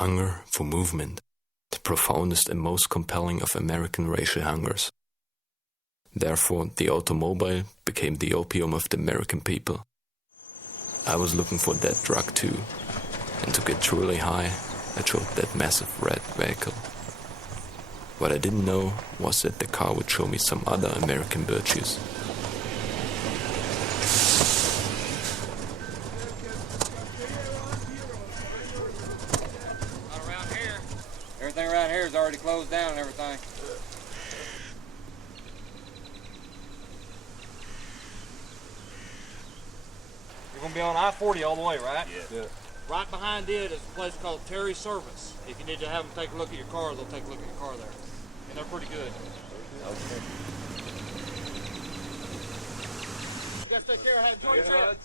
hunger for movement, the profoundest and most compelling of American racial hungers. Therefore, the automobile became the opium of the American people. I was looking for that drug too, and to get truly high, I drove that massive red vehicle. What I didn't know was that the car would show me some other American virtues. Not around here. Everything around here is already closed down and everything. You're going to be on I-40 all the way, right? Yeah. Right behind it is a place called Terry Service. If you need to have them take a look at your car, they'll take a look at your car there. And they're pretty good. Okay. You guys take care. Enjoy your trip.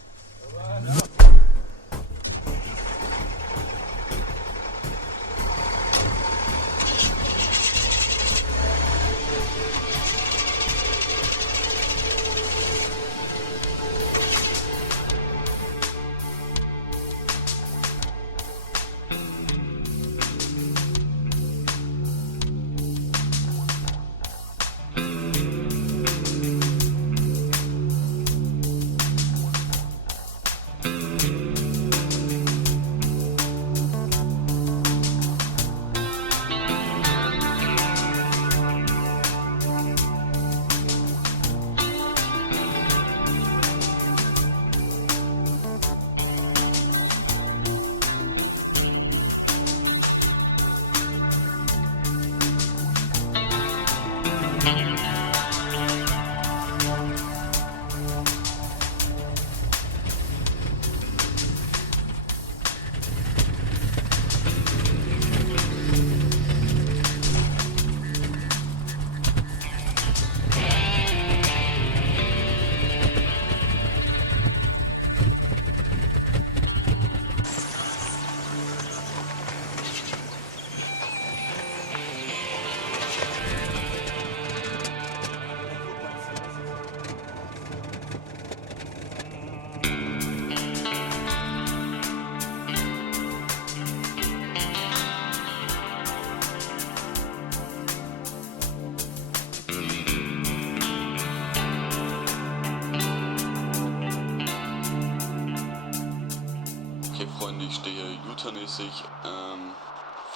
Freunde, ich stehe Utah-mäßig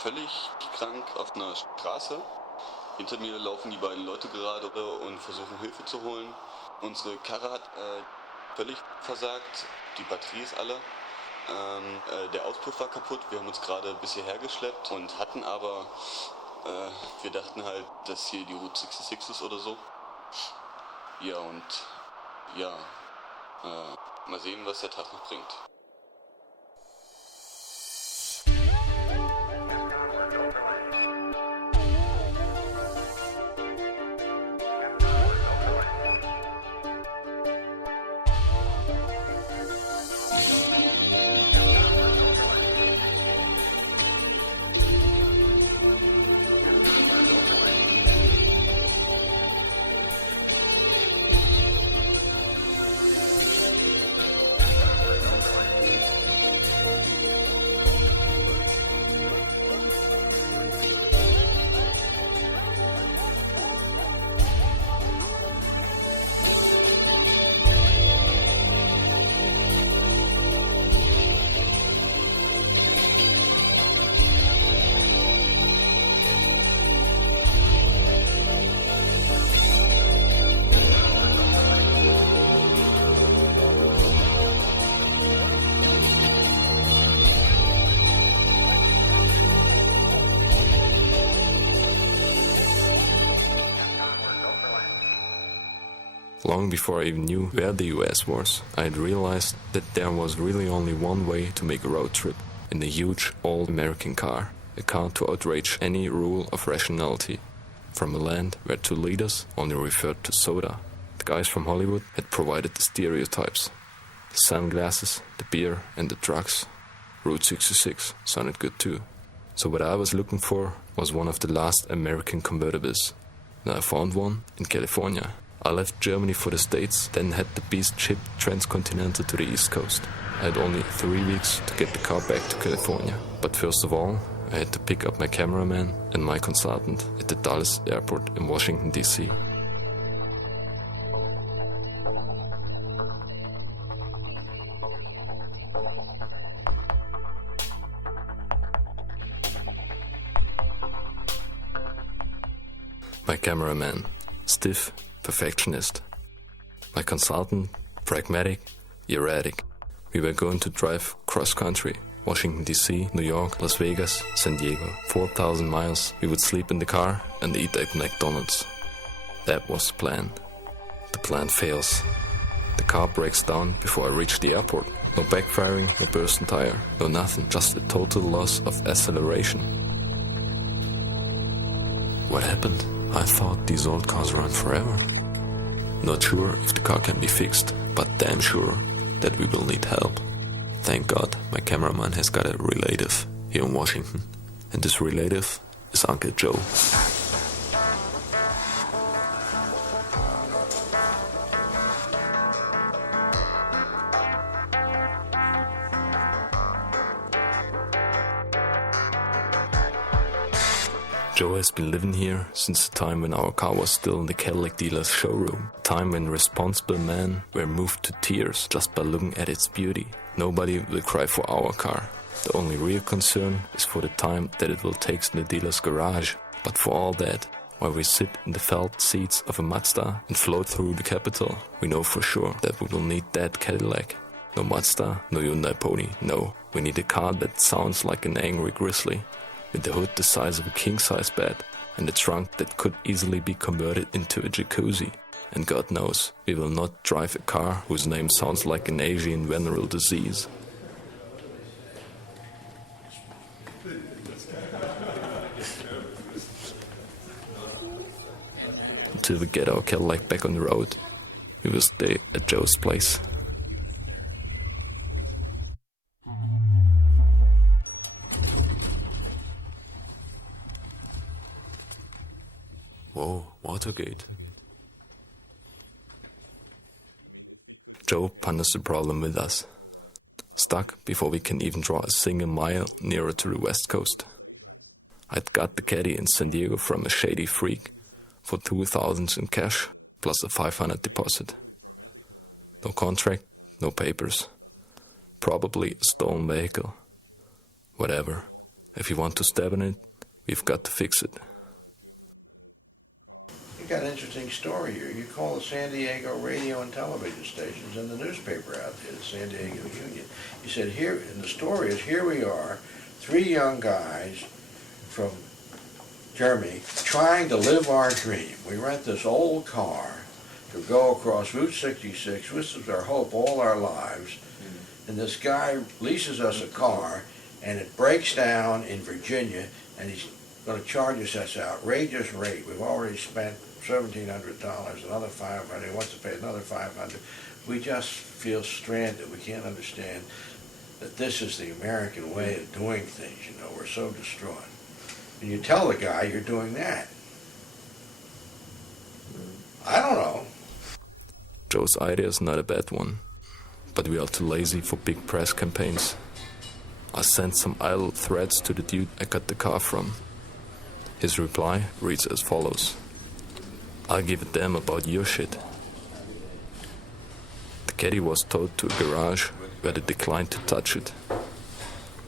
völlig krank auf einer Straße. Hinter mir laufen die beiden Leute gerade und versuchen Hilfe zu holen. Unsere Karre hat völlig versagt, die Batterie ist alle. Der Auspuff war kaputt, wir haben uns gerade bis hierher geschleppt und hatten aber, wir dachten halt, dass hier die Route 66 ist oder so. Ja und ja, mal sehen, was der Tag noch bringt. Long before I even knew where the US was, I had realized that there was really only one way to make a road trip, in a huge old American car, a car to outrage any rule of rationality. From a land where two leaders only referred to soda, the guys from Hollywood had provided the stereotypes. The sunglasses, the beer and the drugs. Route 66 sounded good too. So what I was looking for was one of the last American convertibles. And I found one in California. I left Germany for the States, then had the beast shipped transcontinental to the East Coast. I had only 3 weeks to get the car back to California. But first of all, I had to pick up my cameraman and my consultant at the Dallas airport in Washington, D.C. My cameraman, stiff, perfectionist. My consultant, pragmatic, erratic. We were going to drive cross-country. Washington D.C., New York, Las Vegas, San Diego. 4,000 miles. We would sleep in the car and eat at McDonald's. That was the plan. The plan fails. The car breaks down before I reach the airport. No backfiring, no bursting tire, no nothing. Just a total loss of acceleration. What happened? I thought these old cars run forever. Not sure if the car can be fixed, but damn sure that we will need help. Thank God my cameraman has got a relative here in Washington, and this relative is Uncle Joe. Joe has been living here since the time when our car was still in the Cadillac dealer's showroom. A time when responsible men were moved to tears just by looking at its beauty. Nobody will cry for our car. The only real concern is for the time that it will take in the dealer's garage. But for all that, while we sit in the felt seats of a Mazda and float through the Capitol, we know for sure that we will need that Cadillac. No Mazda, no Hyundai Pony, no. We need a car that sounds like an angry grizzly, with the hood the size of a king-size bed, and a trunk that could easily be converted into a jacuzzi. And God knows, we will not drive a car whose name sounds like an Asian venereal disease. Until we get our Cadillac back on the road, we will stay at Joe's place. Whoa, Watergate. Joe ponders the problem with us. Stuck before we can even draw a single mile nearer to the west coast. I'd got the caddy in San Diego from a shady freak for $2,000 in cash plus a $500 deposit. No contract, no papers. Probably a stolen vehicle. Whatever. If you want to stab in it, we've got to fix it. Got an interesting story here. You call the San Diego radio and television stations and the newspaper out there, the San Diego Union. You said here, and the story is, here we are, 3 young guys from Germany trying to live our dream. We rent this old car to go across Route 66. This is our hope all our lives. And this guy leases us a car, and it breaks down in Virginia, and he's going to charge us this outrageous rate. We've already spent $1,700, another $500. He wants to pay another $500. We just feel stranded. We can't understand that this is the American way of doing things. You know, we're so distraught. And you tell the guy you're doing that. I don't know. Joe's idea is not a bad one, but we are too lazy for big press campaigns. I sent some idle threats to the dude I got the car from. His reply reads as follows: I'll give a damn about your shit. The caddy was towed to a garage where they declined to touch it.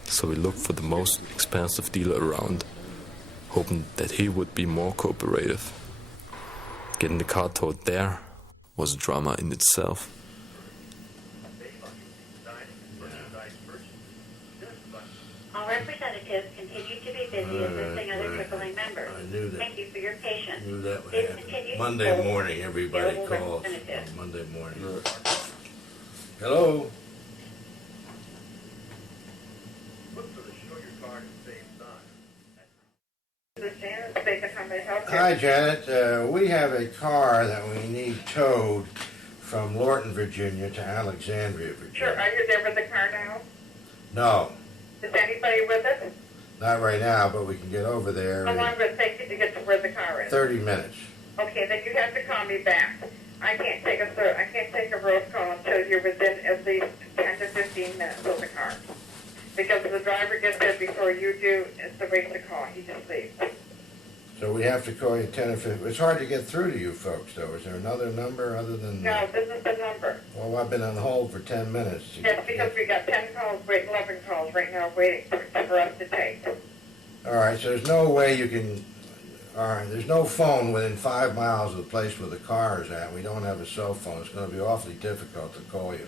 So we looked for the most expensive dealer around, hoping that he would be more cooperative. Getting the car towed there was a drama in itself. All representatives continue to be busy assisting other AAA members. I knew that. Thank you for your patience. I knew that would Please happen. continue to Monday hold morning, everybody available calls on representatives. Monday morning. Hello? Hi, Janet. We have a car that we need towed from Lorton, Virginia to Alexandria, Virginia. Sure, are you there with the car now? No, Is anybody with us? not right now, but we can get over there How long in will it take you to get to where the car is? 30 minutes. Okay, then you have to call me back. I can't take a road call until you're within at least 10 to 15 minutes of the car. Because if the driver gets there before you do, it's a waste of call. He just leaves. So we have to call you 10 or 15. It's hard to get through to you folks, though. Is there another number other than... No, this is the number. Well, I've been on hold for 10 minutes. Yes, because we got 10 calls, 11 calls right now waiting for us to take. All right, so there's no way you can... All right, there's no phone within 5 miles of the place where the car is at. We don't have a cell phone. It's going to be awfully difficult to call you.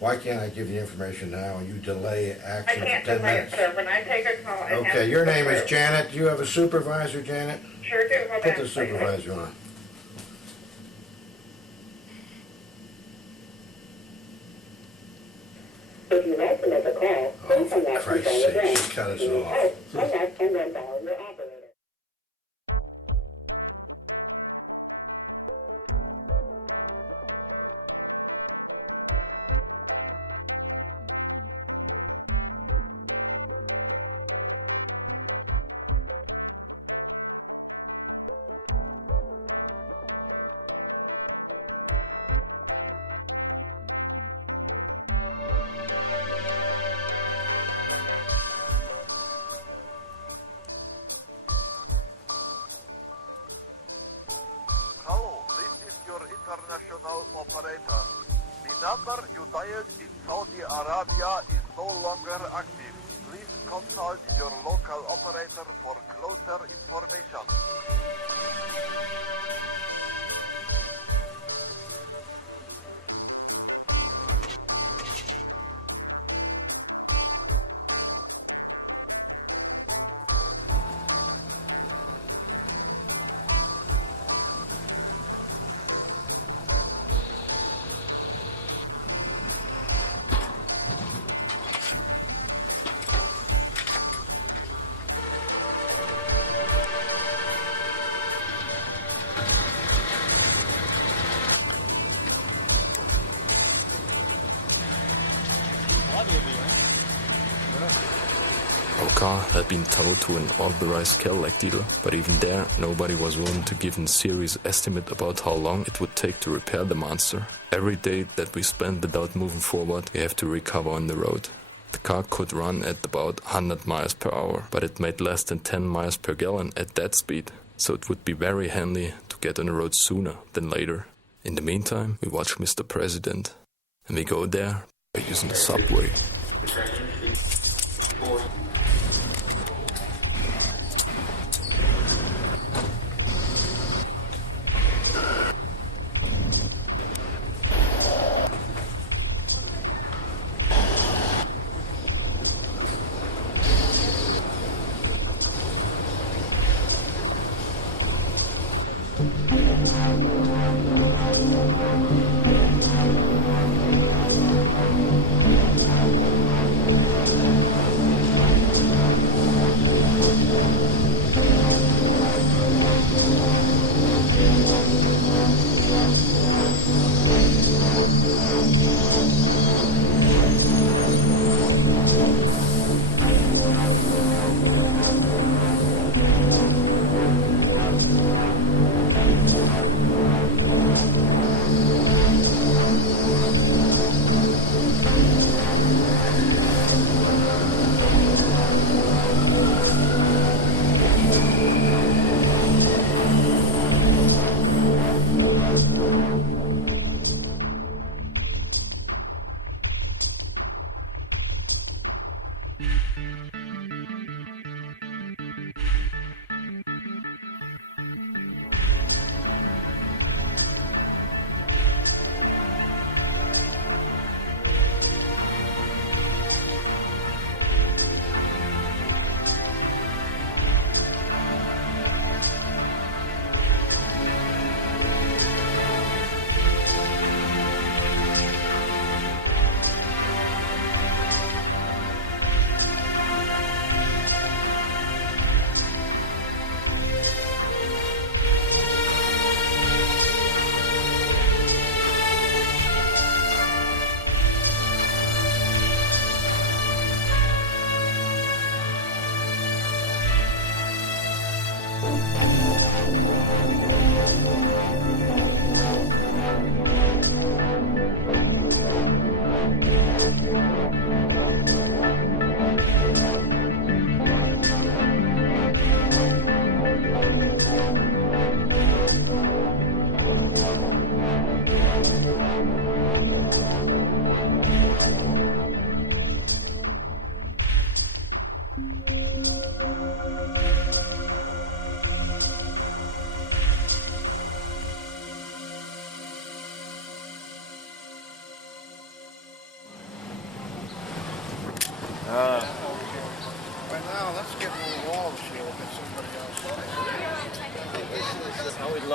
Why can't I give you information now and you delay I action can't for 10 delay it, minutes? sir. When I take a call... it has Okay, to your go name is through. Janet. Do you have a supervisor, Janet? Sure do. Hold Put on, the please. supervisor on. If you'd like to make a call, Oh, please hang for up and Christ's dial sake, again. she cut us You may off. hang up and then dial your operator. Hello, this is your international operator. The number you dialed in Saudi Arabia is no longer active. Please consult your local operator for closer information. Our car had been towed to an authorized Cadillac dealer, but even there, nobody was willing to give a serious estimate about how long it would take to repair the monster. Every day that we spend without moving forward, we have to recover on the road. The car could run at about 100 miles per hour, but it made less than 10 miles per gallon at that speed, so it would be very handy to get on the road sooner than later. In the meantime, we watch Mr. President, and we go there by using the subway.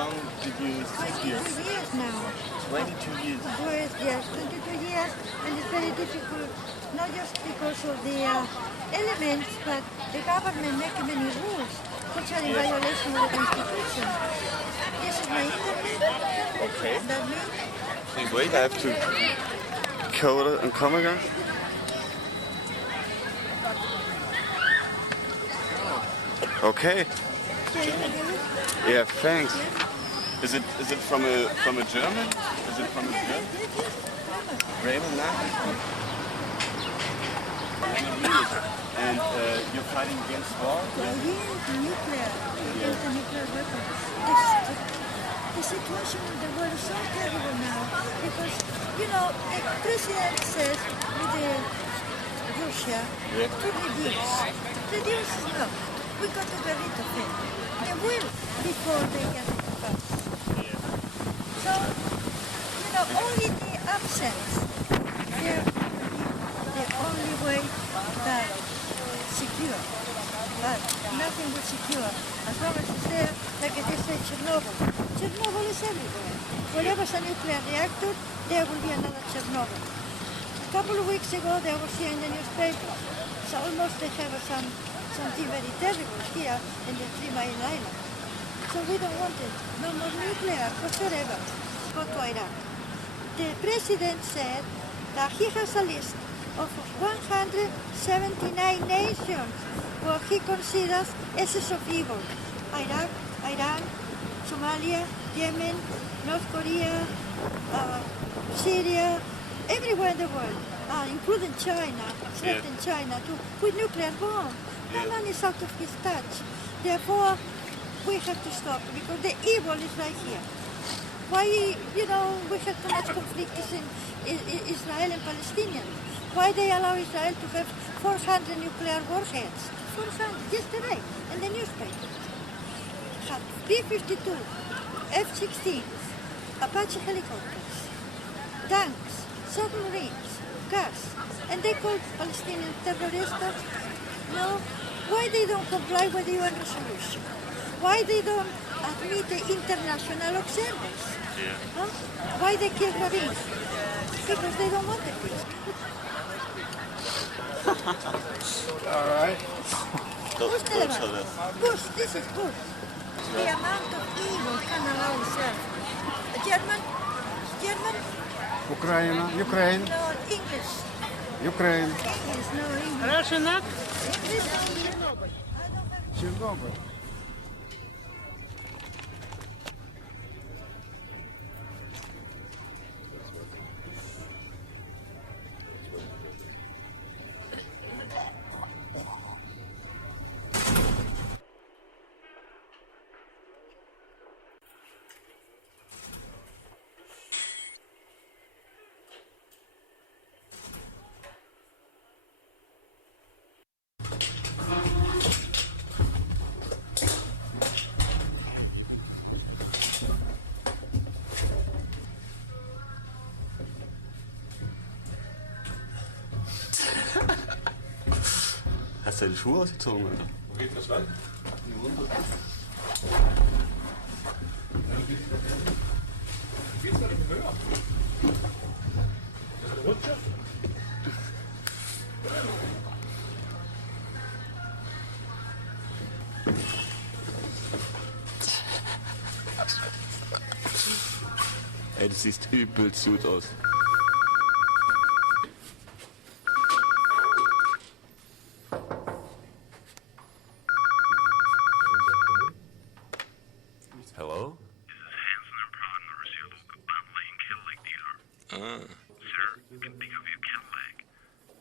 long did you sit here? 22 years now. 22 years. Yes, 22 years, and it's very difficult, not just because of the elements, but the government making many rules, which are in violation of the Constitution. This is my internet. Okay. That means Please wait, I have to code it and come again. Okay. Yeah, thanks. Is it from a German? Is it from a German? Bremen, and you're fighting against war? against nuclear weapons. The situation in the world is so terrible now because, you know, the president says with Russia to reduce. Reduce is not. We got to get rid of it. They will before they get fast. So, you know, only the absence, they're the only way that secure. But nothing will secure as long as it's there, like it is in Chernobyl. Chernobyl is everywhere. Wherever there's a nuclear reactor, there will be another Chernobyl. A couple of weeks ago, they were here in the newspaper. So almost they have something very terrible here in the 3 Mile Island. So we don't want it. No more nuclear whatsoever. Go to Iraq. The president said that he has a list of 179 nations what he considers essence of evil. Iraq, Iran, Somalia, Yemen, North Korea, Syria, everywhere in the world, including China, threatening China too, with nuclear bomb. That man is out of his touch. Therefore, we have to stop because the evil is right here. Why, you know, we have too much conflict in Israel and Palestinians. Why they allow Israel to have 400 nuclear warheads? 400, yesterday, in the newspaper. Have B-52, F-16s, Apache helicopters, tanks, submarines, gas, and they call Palestinian terrorists. No, why they don't comply with the UN resolution? Why they don't admit the international observers? Huh? Why they kill rabbis? Because they don't want the peace. All right. Bush, this is Bush. The amount of evil can allow itself. German? Ukraine. No, English. Ukraine. English, no, English. Russian? English, Chernobyl. Hast du deine Schuhe ausgezogen, Alter? Wo geht das lang? Geht's da nicht höher? Das ist eine Rutsche? Ey, du siehst übelst gut aus. Hello? This is Hansen and Prodner, your local online Cadillac dealer. Sir, can pick up your Cadillac.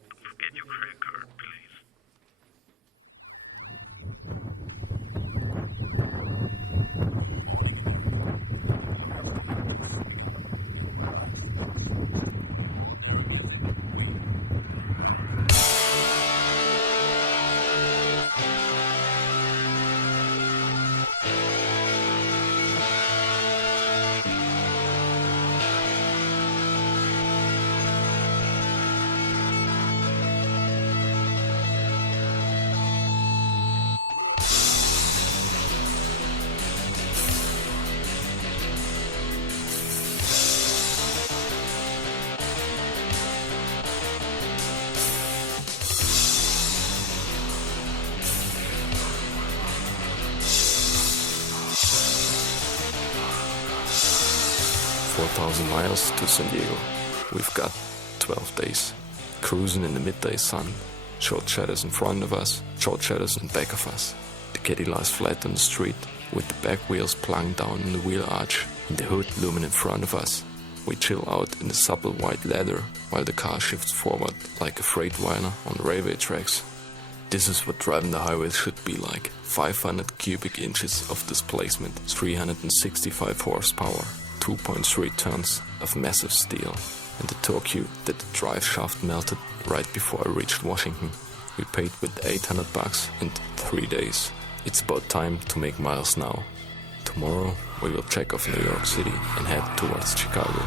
Don't forget your credit card, please. 4,000 miles to San Diego. We've got 12 days. Cruising in the midday sun. Short shadows in front of us, short shadows in back of us. The caddy lies flat on the street, with the back wheels plunged down in the wheel arch, and the hood looming in front of us. We chill out in the supple white leather, while the car shifts forward like a freightliner on railway tracks. This is what driving the highway should be like. 500 cubic inches of displacement, 365 horsepower, 2.3 tons of massive steel, and the torque that the drive shaft melted right before I reached Washington. We paid with $800 in 3 days. It's about time to make miles now. Tomorrow we will check off New York City and head towards Chicago.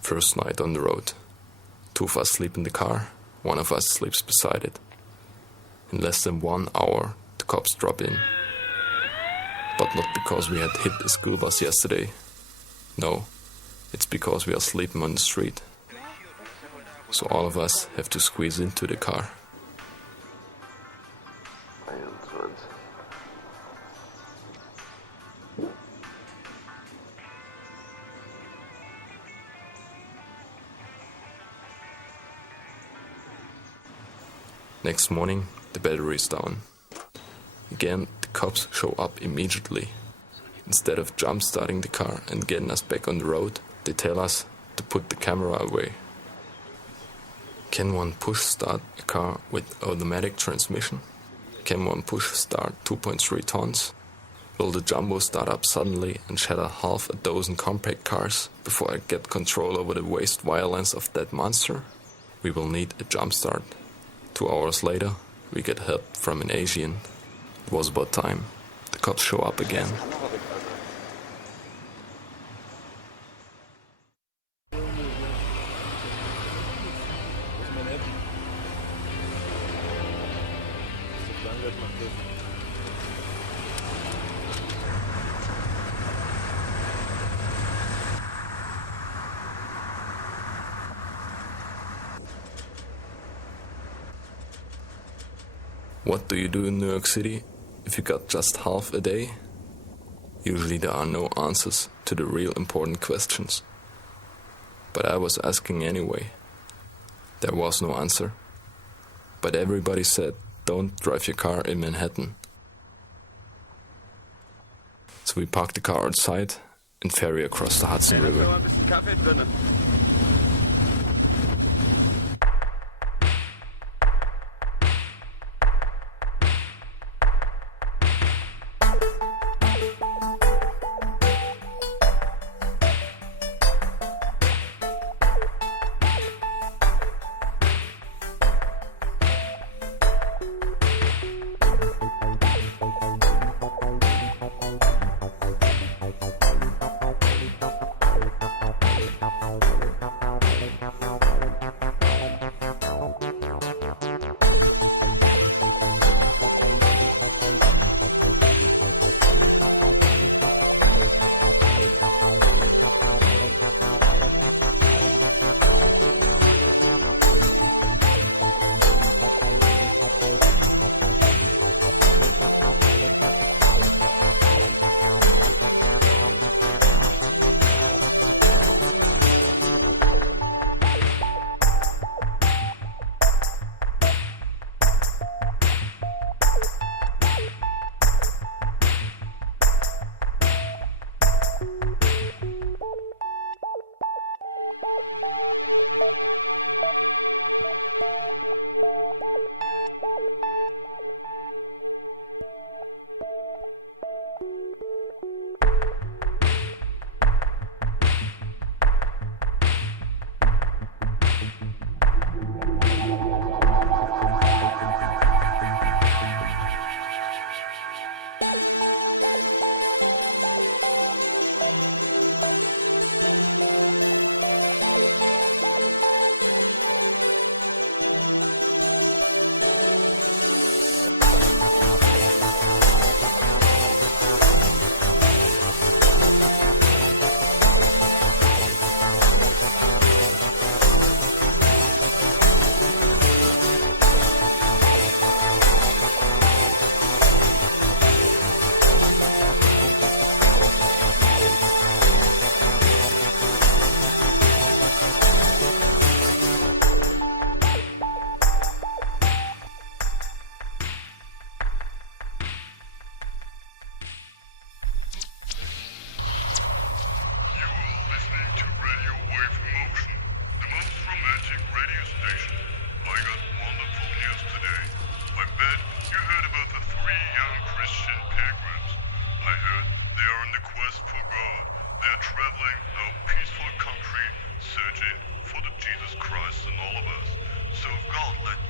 First night on the road. 2 of us sleep in the car, 1 of us sleeps beside it. In less than 1 hour, the cops drop in. But not because we had hit a school bus yesterday. No, it's because we are sleeping on the street. So all of us have to squeeze into the car. Next morning, the battery is down. Again, the cops show up immediately. Instead of jump-starting the car and getting us back on the road, they tell us to put the camera away. Can one push-start a car with automatic transmission? Can one push-start 2.3 tons? Will the Jumbo start up suddenly and shatter half a dozen compact cars before I get control over the waste violence of that monster? We will need a jump-start. 2 hours later, we get help from an Asian. It was about time. The cops show up again. What do you do in New York City if you got just half a day? Usually there are no answers to the real important questions. But I was asking anyway. There was no answer. But everybody said, don't drive your car in Manhattan. So we parked the car outside and ferry across the Hudson River.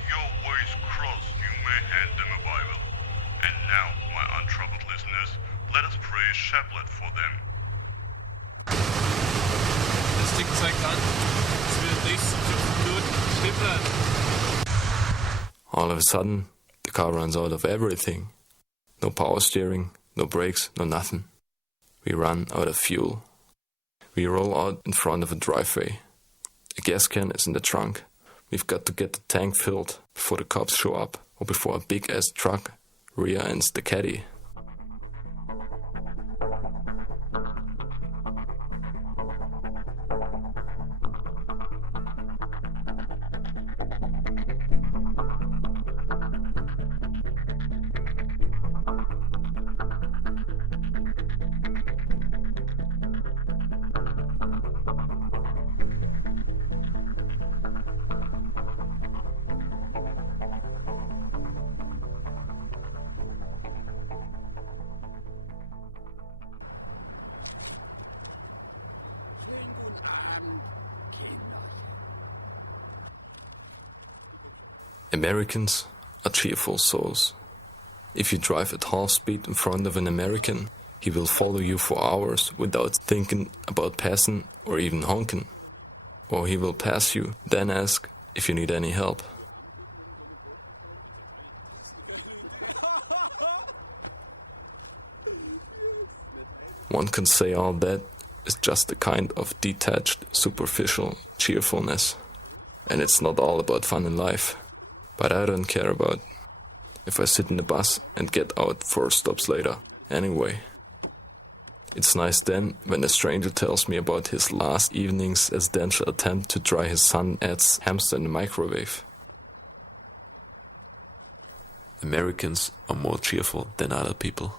your ways crossed, you may hand them a Bible. And now, my untroubled listeners, let us pray a chaplet for them. Das Ding zeigt an, dass wir nächsten 5 Minuten stehen bleiben. All of a sudden, the car runs out of everything. No power steering, no brakes, no nothing. We run out of fuel. We roll out in front of a driveway. A gas can is in the trunk. We've got to get the tank filled before the cops show up or before a big-ass truck rear-ends the caddy. Americans are cheerful souls. If you drive at half speed in front of an American, he will follow you for hours without thinking about passing or even honking. Or he will pass you, then ask if you need any help. One can say all that is just a kind of detached, superficial cheerfulness. And it's not all about fun in life. But I don't care about if I sit in the bus and get out 4 stops later. Anyway, it's nice then when a stranger tells me about his last evening's accidental attempt to dry his son's hamster in the microwave. Americans are more cheerful than other people.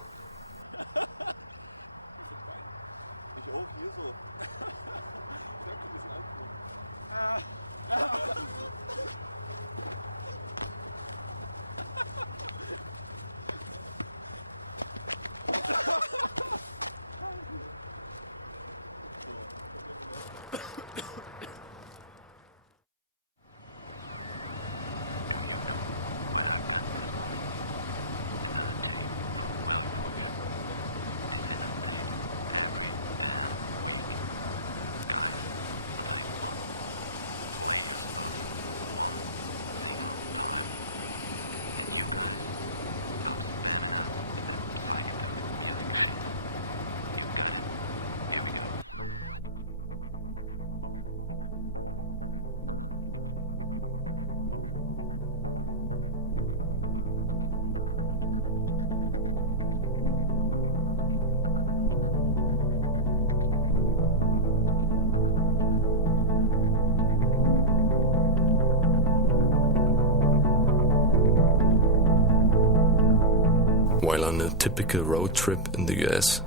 While on a typical road trip in the US,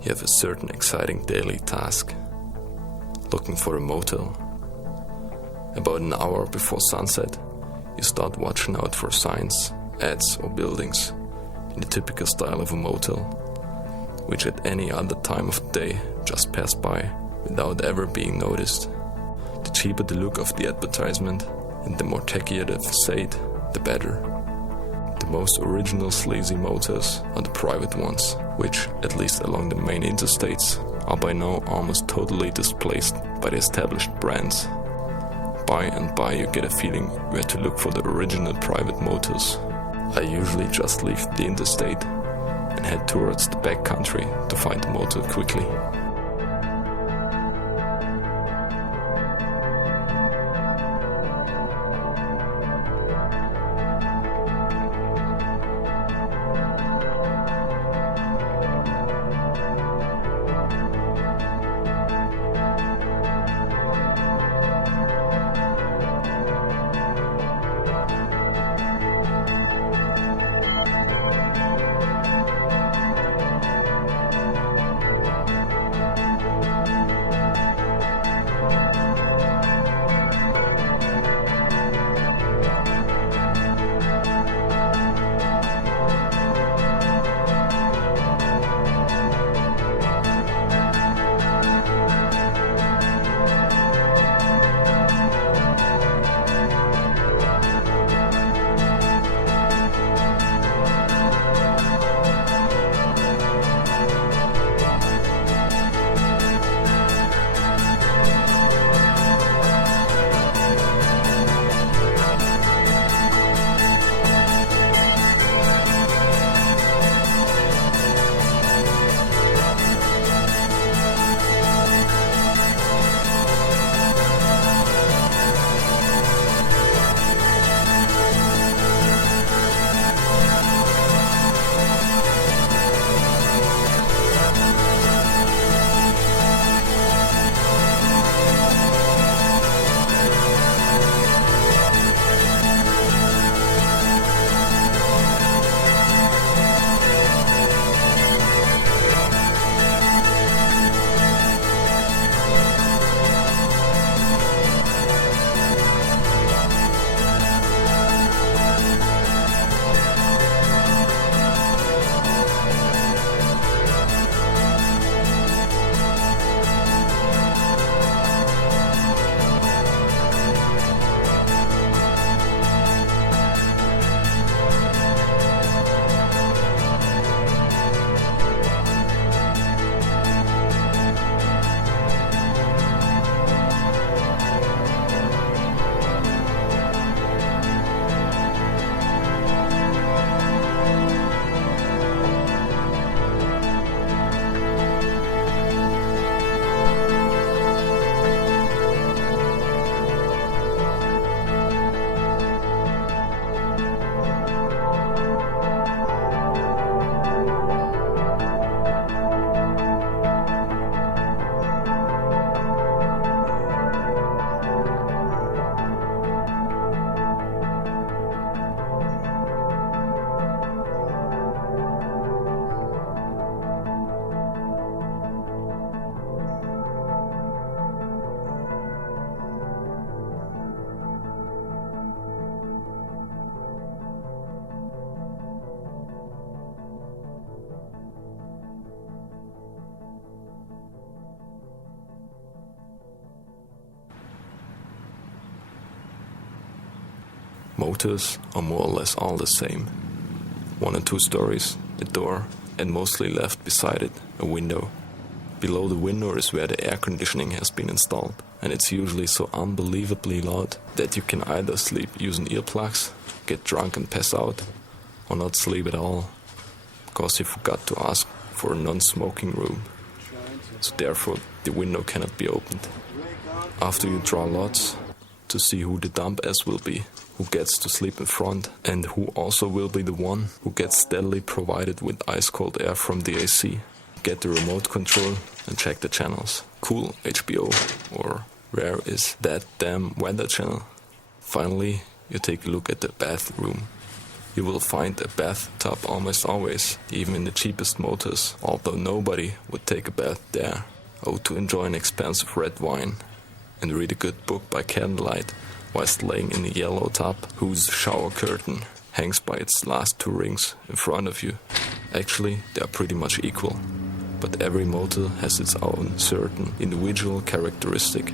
you have a certain exciting daily task: looking for a motel. About an hour before sunset, you start watching out for signs, ads or buildings in the typical style of a motel, which at any other time of the day just pass by without ever being noticed. The cheaper the look of the advertisement and the more tacky the facade, the better. The most original sleazy motels are the private ones, which, at least along the main interstates, are by now almost totally displaced by the established brands. By and by you get a feeling where to look for the original private motels. I usually just leave the interstate and head towards the back country to find a motel quickly. Motors are more or less all the same. 1 or 2 stories, a door, and mostly left beside it, a window. Below the window is where the air conditioning has been installed, and it's usually so unbelievably loud that you can either sleep using earplugs, get drunk and pass out, or not sleep at all, because you forgot to ask for a non-smoking room. So therefore the window cannot be opened. After you draw lots to see who the dumb ass will be, who gets to sleep in front, and who also will be the one who gets steadily provided with ice-cold air from the AC, get the remote control and check the channels. Cool, HBO, or where is that damn weather channel? Finally, you take a look at the bathroom. You will find a bathtub almost always, even in the cheapest motors, although nobody would take a bath there. Oh, to enjoy an expensive red wine and read a good book by candlelight whilst laying in a yellow tub whose shower curtain hangs by its last 2 rings in front of you. Actually, they are pretty much equal, but every motor has its own certain individual characteristic.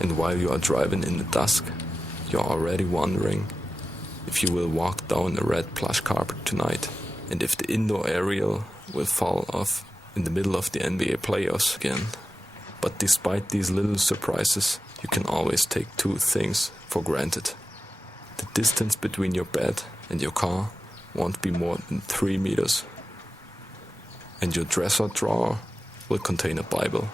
And while you are driving in the dusk, you are already wondering if you will walk down a red plush carpet tonight, and if the indoor aerial will fall off in the middle of the NBA playoffs again. But despite these little surprises, you can always take 2 things for granted. The distance between your bed and your car won't be more than 3 meters. And your dresser drawer will contain a Bible.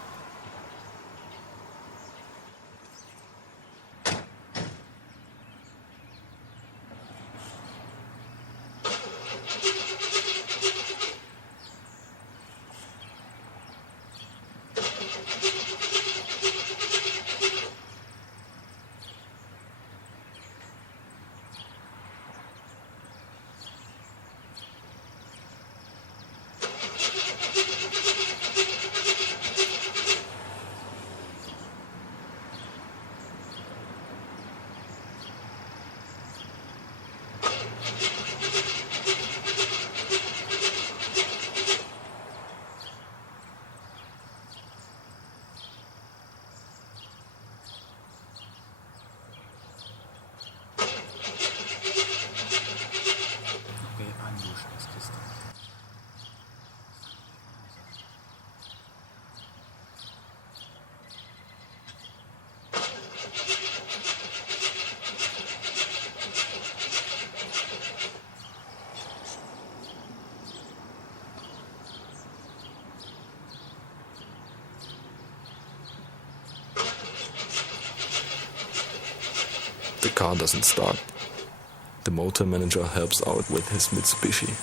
The car doesn't start. The motor manager helps out with his Mitsubishi.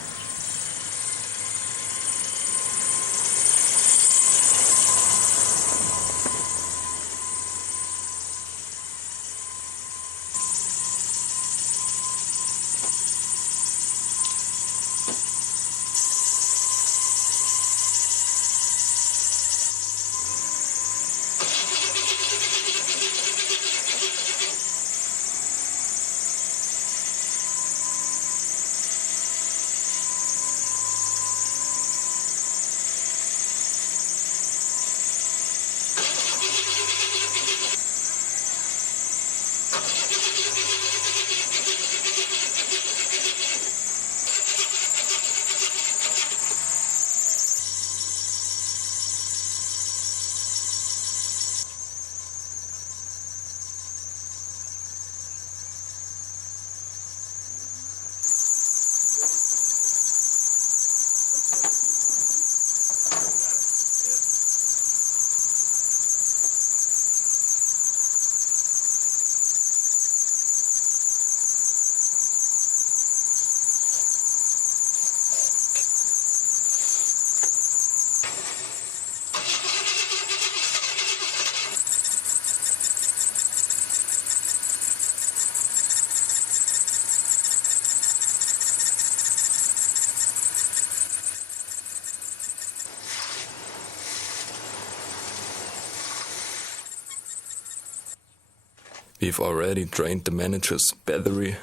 We've already drained the manager's battery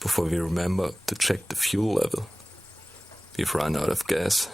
before we remember to check the fuel level. We've run out of gas.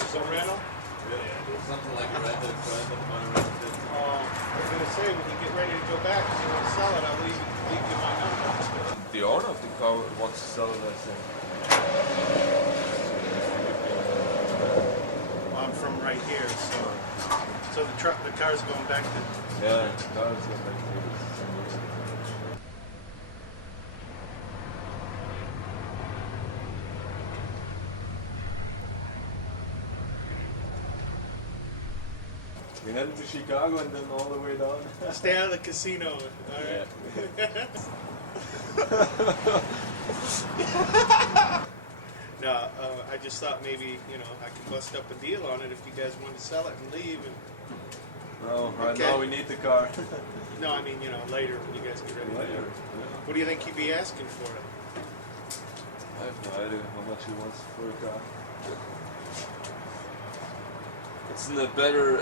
This is a rental? Something like a rental. I was going to say, when you get ready to go back and you want to sell it, I'll leave you my number. The owner of the car wants to sell it, I think. Well, I'm from right here, so the car's going back to... Yeah, the car is going back to this. We headed to Chicago and then all the way down. Stay out of the casino. All right. No, I just thought maybe, I could bust up a deal on it if you guys wanted to sell it and leave. No, right now we need the car. No, I mean, later when you guys get ready. Later. What do you think you'd be asking for it? I have no idea how much he wants for a car. It's in a better,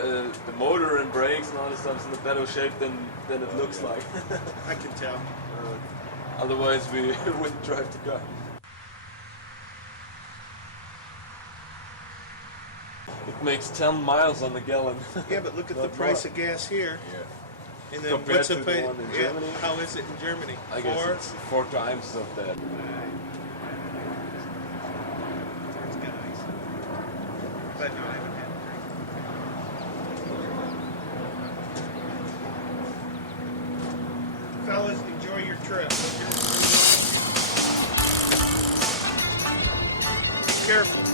the motor and brakes and all this stuff is in a better shape than it looks like. I can tell. Otherwise we wouldn't drive the car. It makes 10 miles on the gallon. Yeah, but look at the price of gas here. Yeah. And then compared what's to it the pay? one in Germany? How is it in Germany? I guess it's 4 times of that. But no, I haven't had it. Fellas, enjoy your trip. Careful.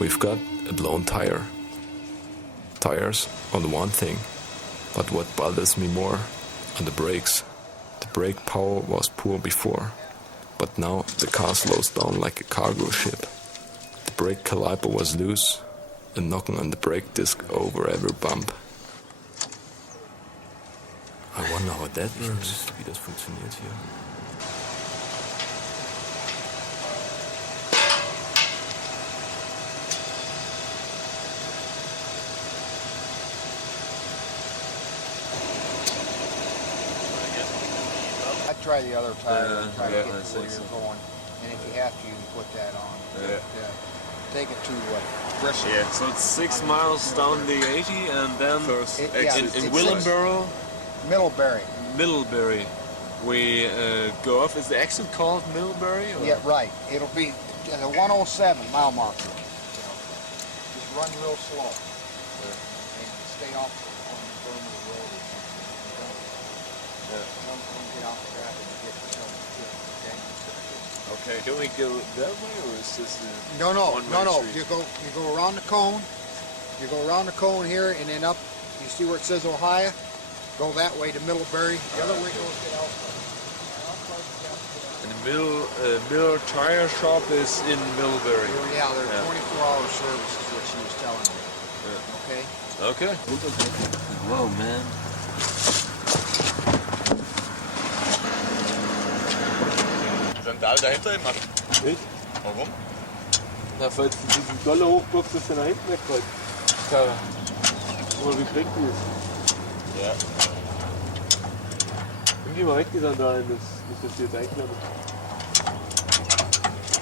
We've got a blown tire. Tires on one thing, but what bothers me more are the brakes. The brake power was poor before, but now the car slows down like a cargo ship. The brake caliper was loose and knocking on the brake disc over every bump. I wonder how that works, wie das funktioniert hier. I'd try the other tire and try to get to I where think you're so. going. And if you have to, you can put that on. Yeah. Take it to Bristol. Yeah, so it's 6 miles down the 80 and then in Willenboro, Middlebury, we go off. Is the exit called Middlebury? Or? Yeah, right. It'll be the 107 mile marker. Just run real slow. And stay off on the berm of the road or something. Don't get off the track and get yourself dangerous. Okay, can we go that way or is this No. street? You go around the cone. You go around the cone here and then up. You see where it says Ohio? Go that way to Middlebury. The other way goes to Elkhart. And the Miller Tire Shop is in Middlebury. Yeah, they're 24-hour service is what she was telling me. Okay? Okay. Whoa, man. Sandal dahinter hin, Mann. Ich? Warum? Na, falls du diesen Dollar hochboxt, dass der nach hinten wegfällt. Karre. Oder wie klingt die ist? Ja. Nimm die mal weg, die Sandalen, das hier jetzt einklemmen.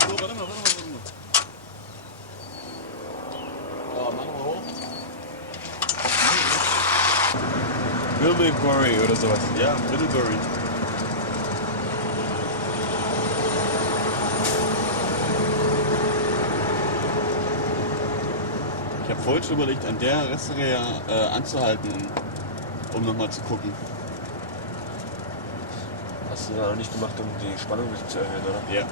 So, warte mal. Ja, mach mal hoch. Middlebury oder sowas. Ja, Middlebury. Ich habe vorhin schon überlegt, an der Resteria anzuhalten, um nochmal zu gucken. Ach hast du da noch nicht gemacht, um die Spannung ein bisschen zu erhöhen, oder? Ja.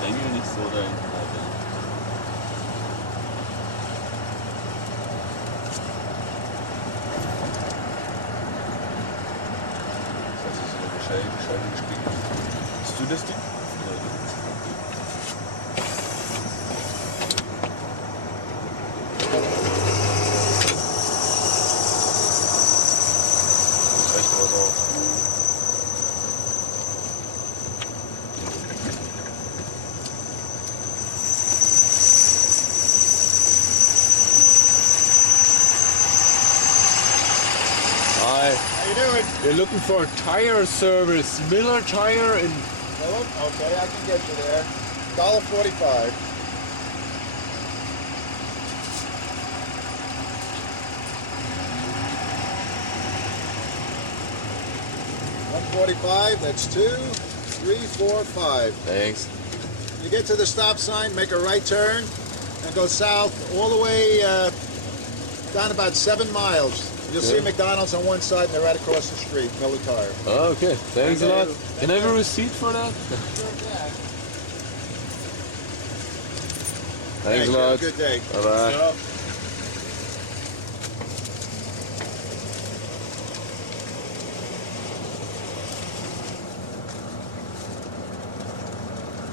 Denke nicht so dein Alter. Das ist so eine Scheibe gespielt. Bist du das Ding? Das reicht aber so. Hi. How you doing? We're looking for a tire service. Miller Tire in... Philip? Okay, I can get you there. $1.45. $1.45, that's 2, 3, 4, 5. Thanks. You get to the stop sign, make a right turn, and go south all the way down about 7 miles. You'll see McDonald's on one side, and they're right across the street, Miller Tire. Oh, okay. Thanks a lot. Can I have a receipt for that? Thanks a lot. Have a good day. Bye-bye.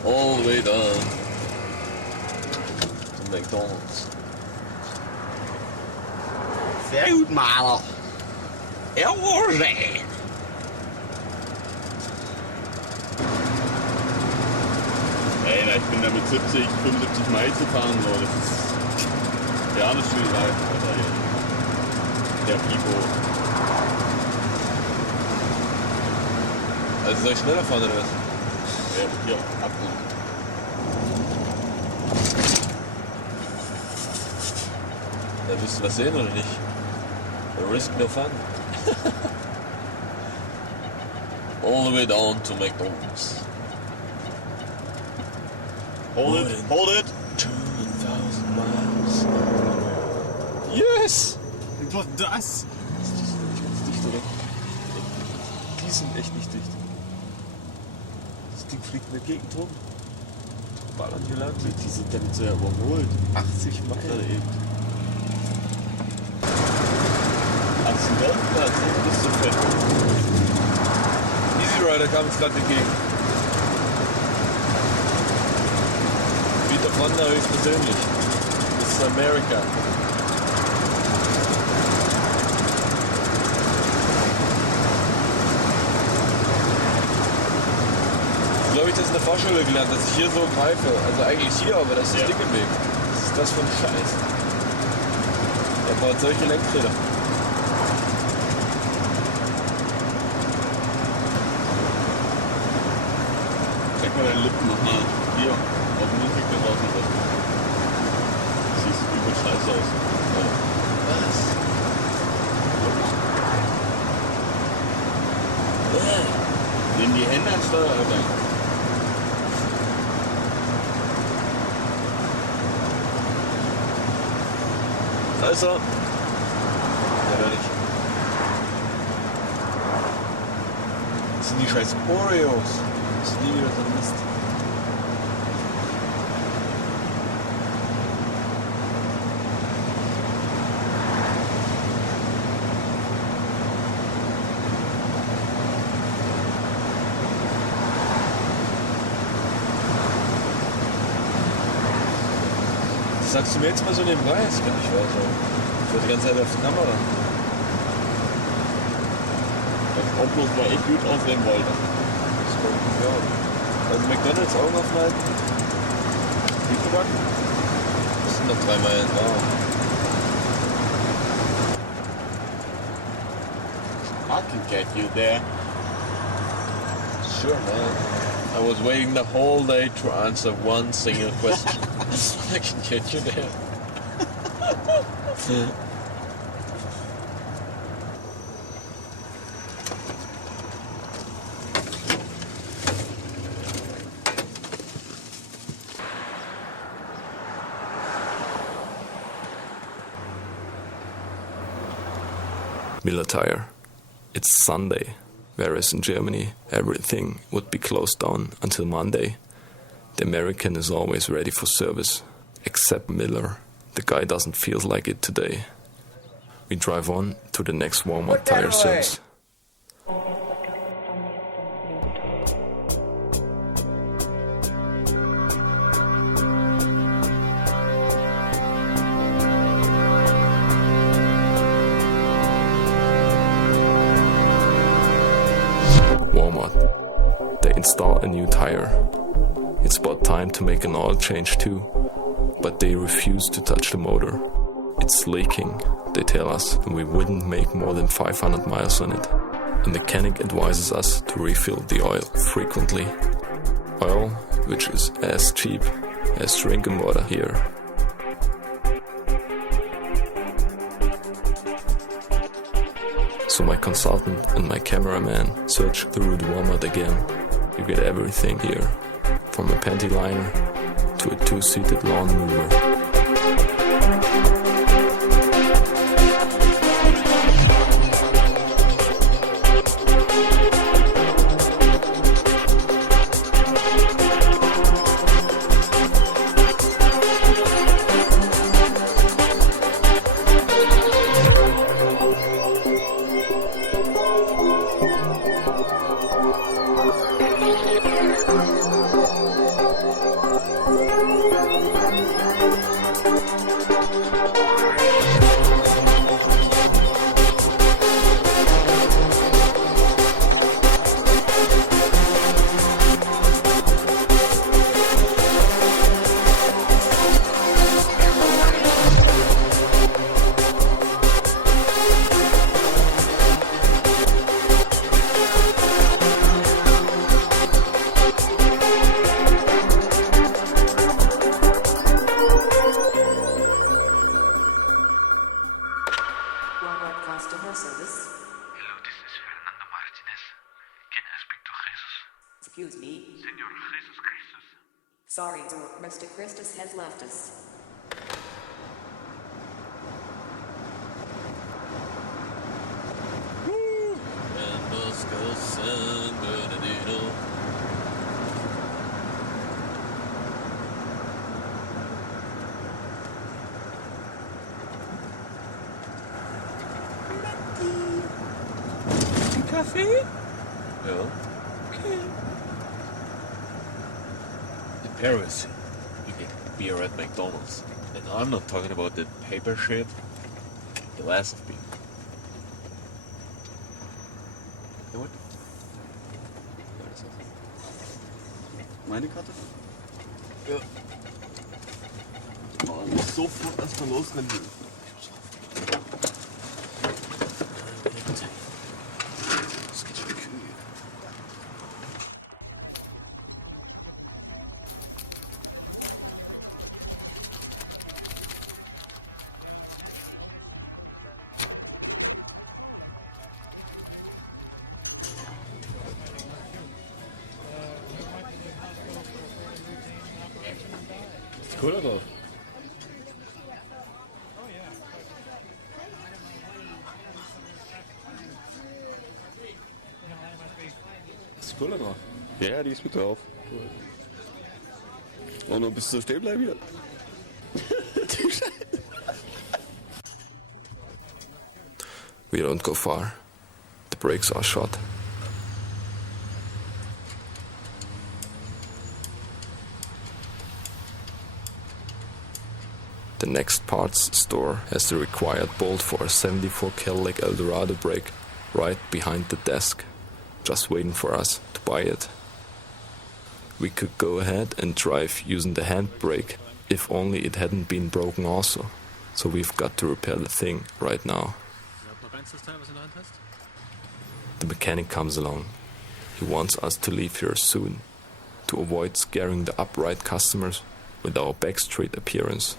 All the way down to McDonald's. Sehr gut, Maler. Jawohl. Ey, ich bin da mit 70, 75 Meilen zu fahren, so. Das ist ja nicht viel weit, Alter, hier. Der Pipo. Also soll ich schneller fahren oder was? Ja, hier, abnehmen. Da willst du was sehen oder nicht? The risk no fun. All the way down to McDonald's. Hold it, hold it! 2,000 miles. Yes! Was das? Die sind nicht ganz dicht, oder? Die sind echt nicht dicht. Das Ding fliegt in der Gegend rum. Ballern hier lang. Die sind damit so überholt. 80 Meilen eben. Hast du dort? Da bist du fett. Easy Rider kam jetzt gerade entgegen. Beat of Wonder höchstpersönlich. Das ist America. So habe ich das in der Fahrschule gelernt, dass ich hier so greife. Also eigentlich hier, aber das ist das Ding im Weg. Was ist das für ein Scheiß? Der baut solche Lenkräder. Check mal deine Lippen nochmal. Hier, auf dem Mund kriegt der draußen was. Siehst übel scheiße aus. Ja. Was? Nimm die Hände ans Steuer, Alter. Da ist er. Ja, oder nicht. Das sind die scheiß Oreos. Das ist nie wieder so ein Mist. Das sagst du mir jetzt mal so nebenbei? Das kann nicht wahr sein. Ich war die ganze Zeit auf die Kamera. Das Oblos war echt gut aussehen wollte. Ja. Also McDonald's Augen offen halten. Wie gebacken? Das sind noch 3 Meilen. Wow. I can get you there. Sure, man. I was waiting the whole day to answer one single question. I can get you there. Miller Tire. It's Sunday, whereas in Germany everything would be closed down until Monday. The American is always ready for service, except Miller. The guy doesn't feel like it today. We drive on to the next Walmart tire service. Walmart. They install a new tire. It's about time to make an oil change too, but they refuse to touch the motor. It's leaking, they tell us, and we wouldn't make more than 500 miles on it. The mechanic advises us to refill the oil frequently. Oil, which is as cheap as drinking water here. So my consultant and my cameraman search through the Walmart again. You get everything here, from a panty liner to a 2-seated lawn mower. Excuse me. Senor Jesus Christus. Sorry, sir. Mr. Christus has left us. San Bernardino. Kaffee? Ja. Okay. In Paris, you get beer at McDonald's. And I'm not talking about the paper shit, the glass of beer. Ja, what? Meine Karte? Ja. Oh, ich muss sofort erstmal losrennen. Cool drauf. Ist Cola drauf? Ja, die ist mit drauf. Cool. Oh, noch bist du so stehen bleiben hier? We don't go far. The brakes are shot. The next parts store has the required bolt for a 74 Cadillac Eldorado brake right behind the desk, just waiting for us to buy it. We could go ahead and drive using the handbrake if only it hadn't been broken also. So we've got to repair the thing right now. The mechanic comes along. He wants us to leave here soon to avoid scaring the upright customers with our backstreet appearance.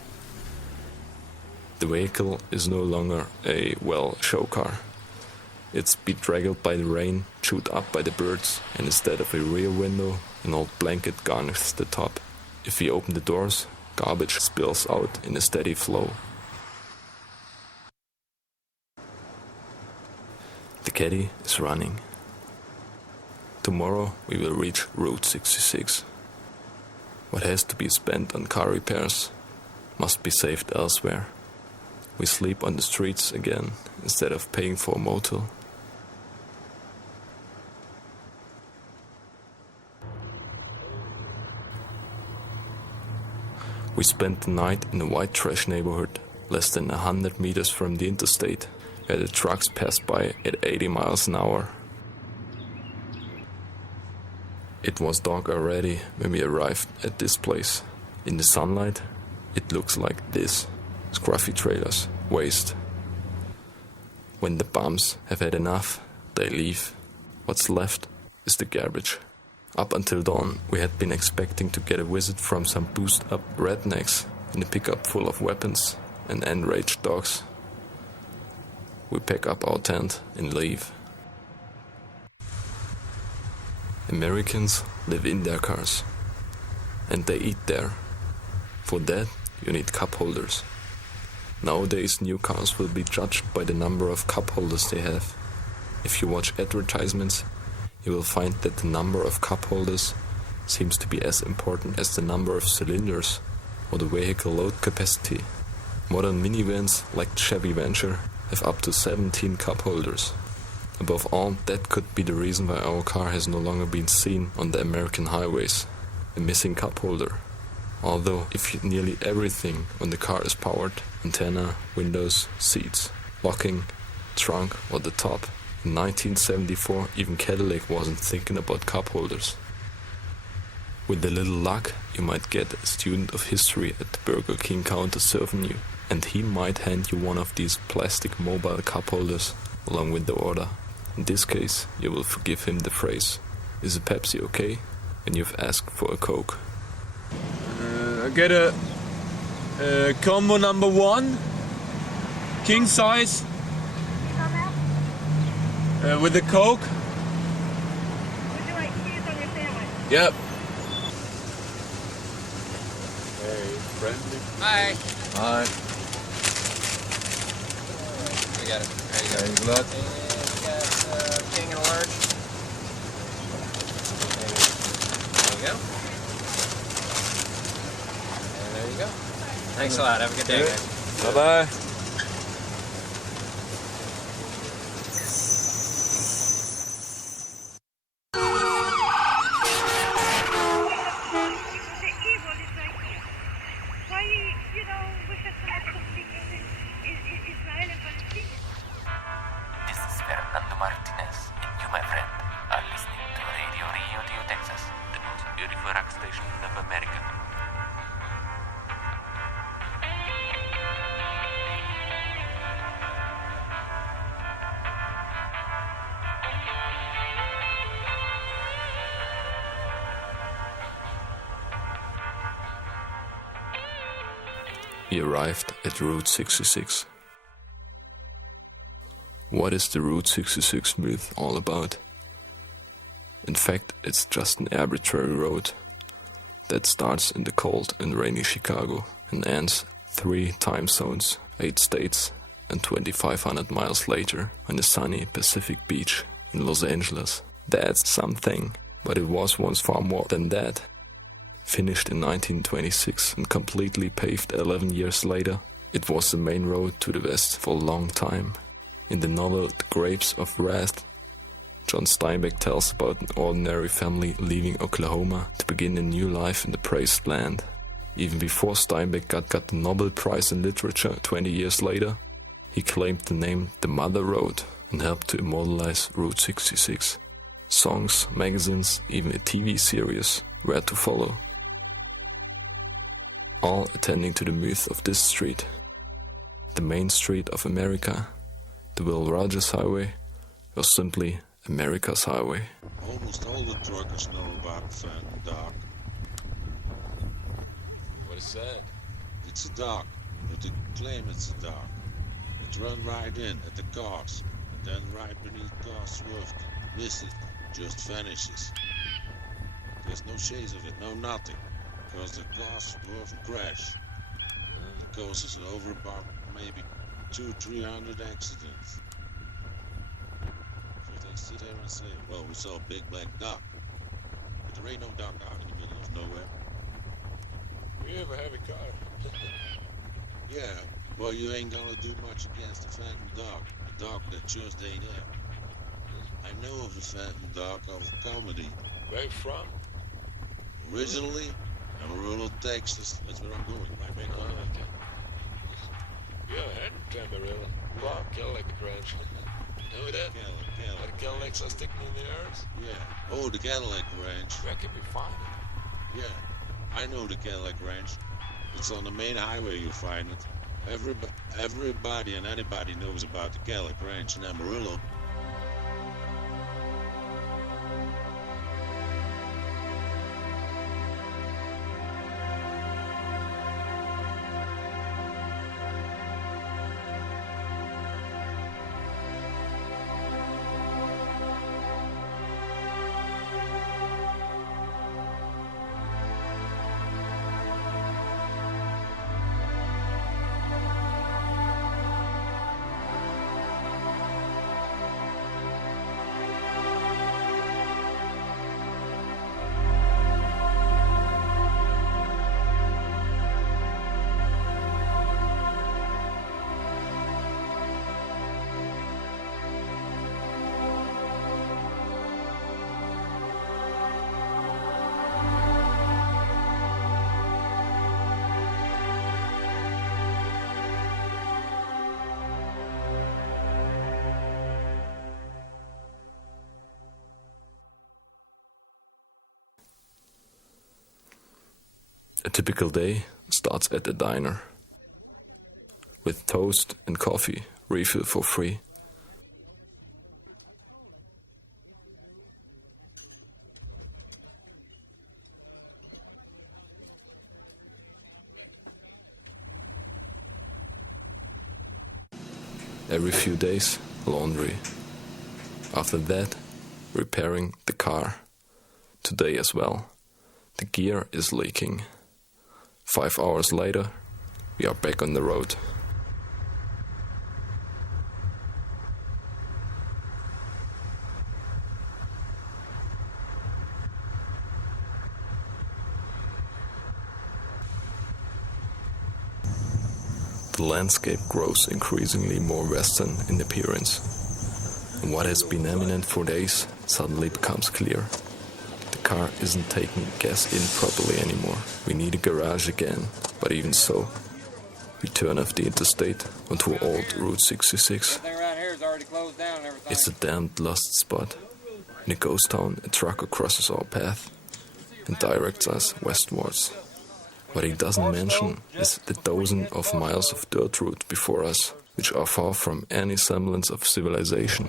The vehicle is no longer a, show car. It's bedraggled by the rain, chewed up by the birds, and instead of a rear window, an old blanket garnishes the top. If we open the doors, garbage spills out in a steady flow. caddy is running. Tomorrow we will reach Route 66. What has to be spent on car repairs must be saved elsewhere. We sleep on the streets again instead of paying for a motel. We spent the night in a white trash neighborhood less than 100 meters from the interstate, where the trucks passed by at 80 miles an hour. It was dark already when we arrived at this place. In the sunlight, it looks like this: scruffy trailers, waste. When the bums have had enough, they leave. What's left is the garbage. Up until dawn, we had been expecting to get a visit from some boozed-up rednecks in a pickup full of weapons and enraged dogs. We pack up our tent and leave. Americans live in their cars, and they eat there. For that, you need cup holders. Nowadays, new cars will be judged by the number of cup holders they have. If you watch advertisements, you will find that the number of cup holders seems to be as important as the number of cylinders or the vehicle load capacity. Modern minivans like the Chevy Venture have up to 17 cup holders. Above all, that could be the reason why our car has no longer been seen on the American highways: a missing cup holder. Although if nearly everything on the car is powered, antenna, windows, seats, locking, trunk or the top, in 1974 even Cadillac wasn't thinking about cup holders. With a little luck, you might get a student of history at the Burger King counter serving you, and he might hand you one of these plastic mobile cup holders along with the order. In this case, you will forgive him the phrase, "Is a Pepsi okay?" when you've asked for a Coke. I get a combo number 1, king size, with a Coke. Would you like cheese on your sandwich? Yep. Hey, friendly. Hi. Hi. We got it. There you go. Thanks a lot. And we got king and a large. There you go. And there you go. Thanks a lot. Have a good day, guys. Bye-bye. We arrived at Route 66. What is the Route 66 myth all about? In fact, it's just an arbitrary road that starts in the cold and rainy Chicago and ends 3 time zones, 8 states, and 2,500 miles later on the sunny Pacific beach in Los Angeles. That's something, but it was once far more than that. Finished in 1926 and completely paved 11 years later, it was the main road to the west for a long time. In the novel The Grapes of Wrath, John Steinbeck tells about an ordinary family leaving Oklahoma to begin a new life in the praised land. Even before Steinbeck got the Nobel Prize in Literature 20 years later, he claimed the name The Mother Road and helped to immortalize Route 66. Songs, magazines, even a TV series were to follow, all attending to the myth of this street. The main street of America, the Will Rogers Highway, or simply America's Highway. Almost all the truckers know about Phantom Dock. What is that? It's a dock, but they claim it's a dock. It's run right in at the cars, and then right beneath cars swerved. Miss it, just vanishes. There's no chase of it, no nothing, because the cars swerve and crash. It causes over about maybe 200-300 accidents. like sit there and say, well, we saw a big black dog. But there ain't no dog out in the middle of nowhere. We have a heavy car. Yeah, well, you ain't gonna do much against the phantom dog. A dog that just ain't there. I know of the phantom dog of comedy. Where you from? Originally, Amarillo, Texas. That's where I'm going, right back home. Okay. Yeah, I had in Amarillo. Wow, Cadillac Ranch. Know that? Cadillac. Where the Cadillacs are sticking in the earth? Yeah. Oh, the Cadillac Ranch. Where can we find it? Yeah, I know the Cadillac Ranch. It's on the main highway you'll find it. Everybody and anybody knows about the Cadillac Ranch in Amarillo. A typical day starts at the diner, with toast and coffee, refill for free. Every few days, laundry. After that, repairing the car. Today as well. The gear is leaking. 5 hours later, we are back on the road. The landscape grows increasingly more western in appearance, and what has been eminent for days suddenly becomes clear. The car isn't taking gas in properly anymore. We need a garage again, but even so, we turn off the interstate onto old Route 66. It's a damned lost spot. In a ghost town, a trucker crosses our path and directs us westwards. What he doesn't mention is the dozen of miles of dirt road before us, which are far from any semblance of civilization.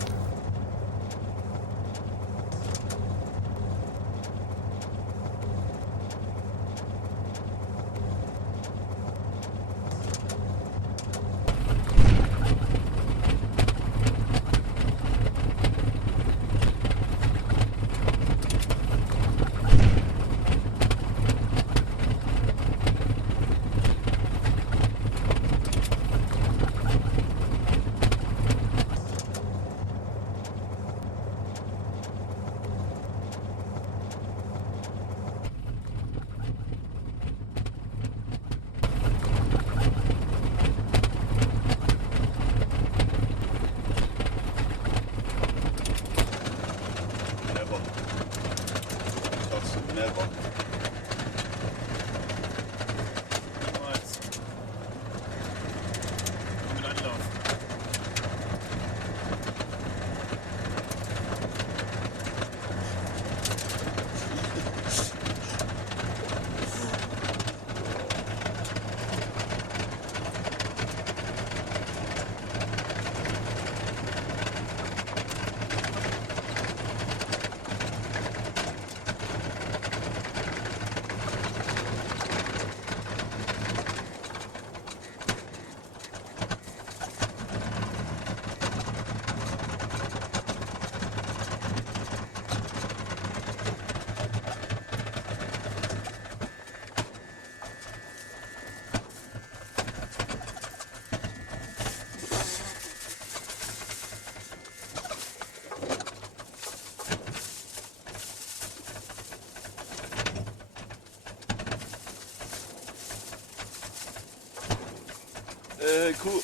Kuh.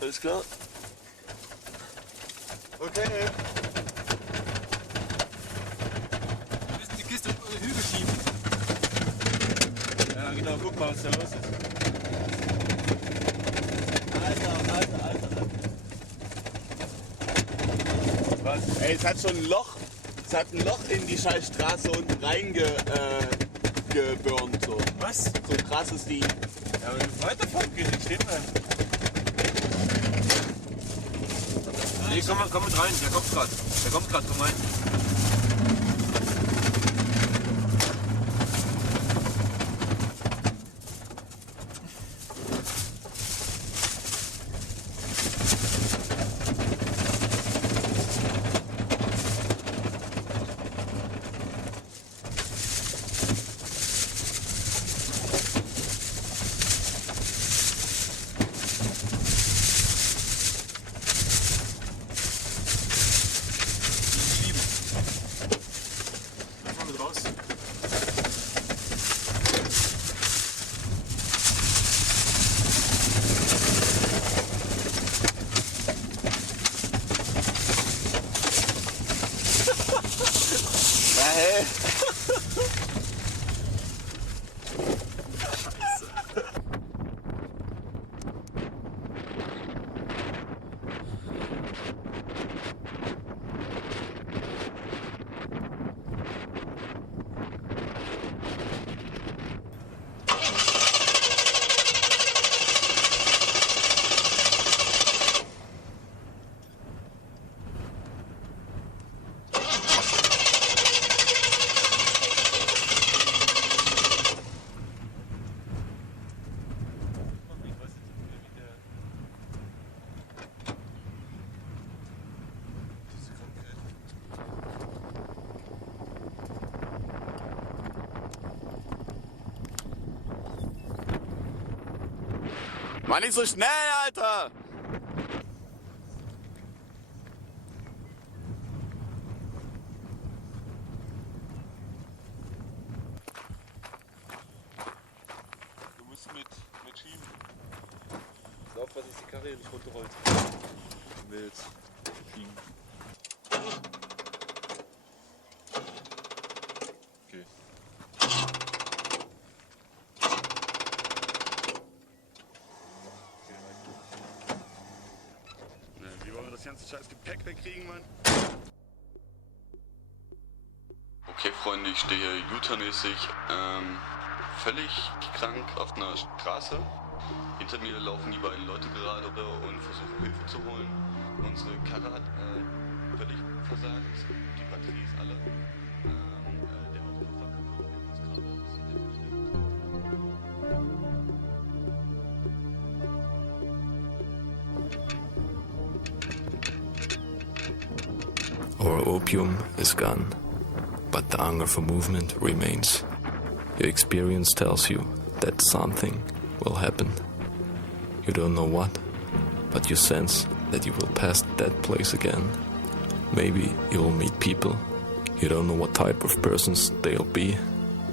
Alles klar? Okay. Wir müssen die Kiste über den Hügel schieben. Ja, genau, guck mal, was da los ist. Alter. Was? Ey, es hat schon ein Loch. Es hat ein Loch in die scheiß Straße unten reingebürnt. So. Was? So krass ist die. Ja, aber wenn du weiterfahren gehst, ich steh mal. Nee, komm mit rein, der kommt grad, komm rein. Mann, nicht so schnell, Alter! Du musst mit schieben. Pass auf, dass die Karre hier nicht runterrollt. Wenn wir jetzt fliegen. Okay. Wie wollen wir das ganze scheiß Gepäck wegkriegen, Mann? Okay, Freunde, ich stehe hier U-Turn-mäßig völlig krank auf einer Straße. Hinter mir laufen die beiden Leute gerade und versuchen Hilfe zu holen. Unsere Karre hat völlig versagt. Die Batterie ist alle. Der Auspuff war kaputt. Wir haben uns gerade ein bisschen abgeschleppt. Our opium is gone, but the hunger for movement remains. Your experience tells you that something will happen. You don't know what, but you sense that you will pass that place again. Maybe you will meet people. You don't know what type of persons they'll be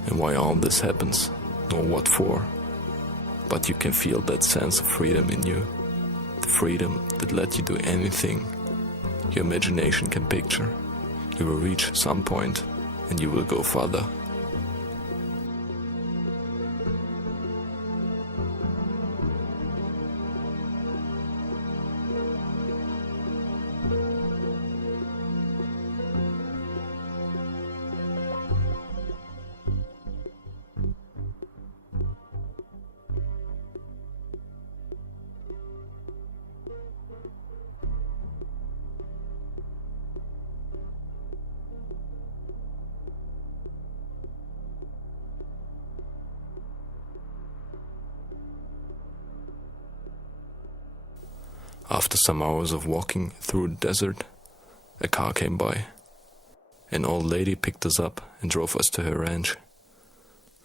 and why all this happens, nor what for. But you can feel that sense of freedom in you. The freedom that lets you do anything your imagination can picture. You will reach some point and you will go further. After some hours of walking through the desert, a car came by. An old lady picked us up and drove us to her ranch.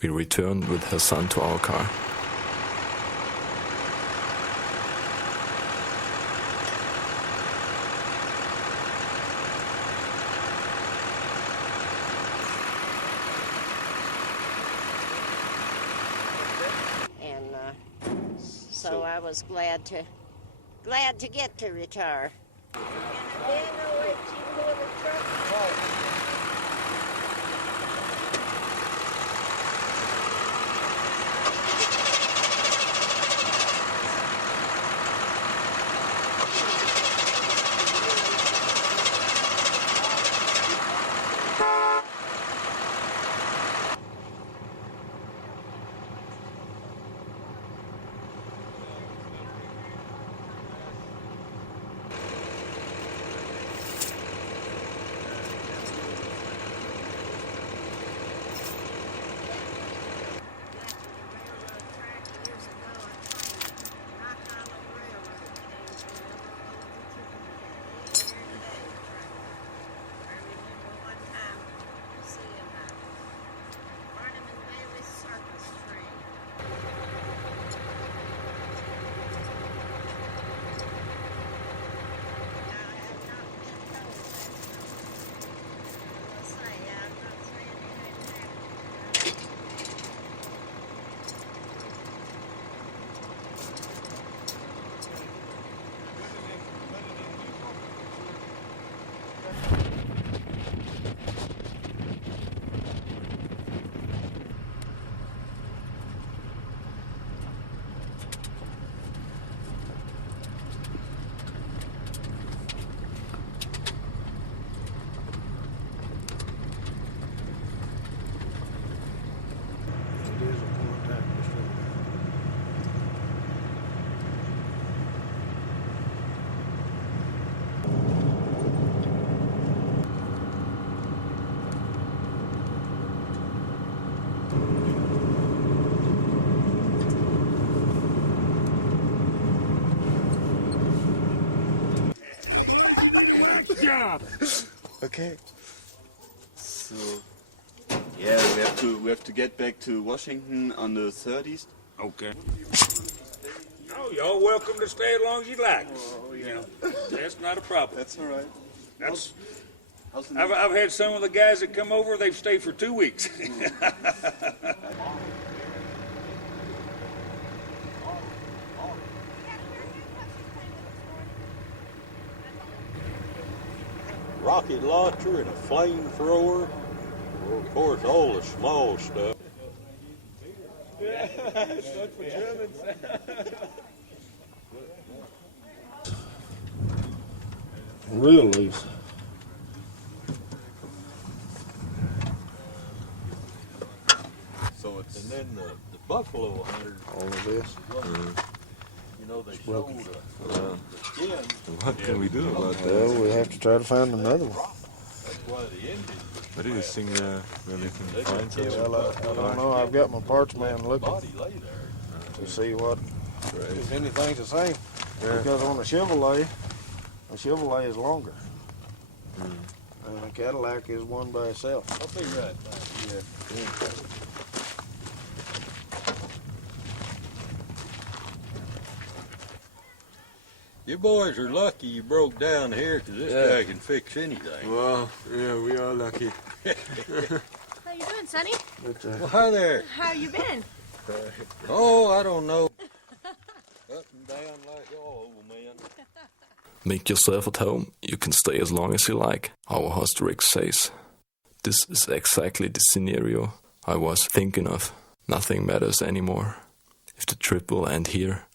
We returned with her son to our car. so I was glad to get to retire. Okay. So yeah, we have to get back to Washington on the 30th. Okay. Oh, y'all welcome to stay as long as you like. Oh, yeah. You know, that's not a problem. That's all right. I've had some of the guys that come over, they've stayed for 2 weeks. Rocket launcher and a flamethrower. Well, of course, all the small stuff. Yeah, it's not for Germans. Really? So it's and then the buffalo hunters. All of this. You know, they sold the skin. What can we do about that? Well, we have to try to find another one. That's why the Indians. What do you think where we can find such a Well, I don't know. I've got my parts man looking to see what if anything's the same. Yeah. Because on a Chevrolet is longer. And a Cadillac is one by itself. I'll be right back. Yeah. You boys are lucky you broke down here, because this guy can fix anything. Well, yeah, we are lucky. How you doing, Sonny? Well, hi there. How you been? Oh, I don't know. Up and down like all old man. Make yourself at home. You can stay as long as you like, our host Rick says. This is exactly the scenario I was thinking of. Nothing matters anymore. If the trip will end here,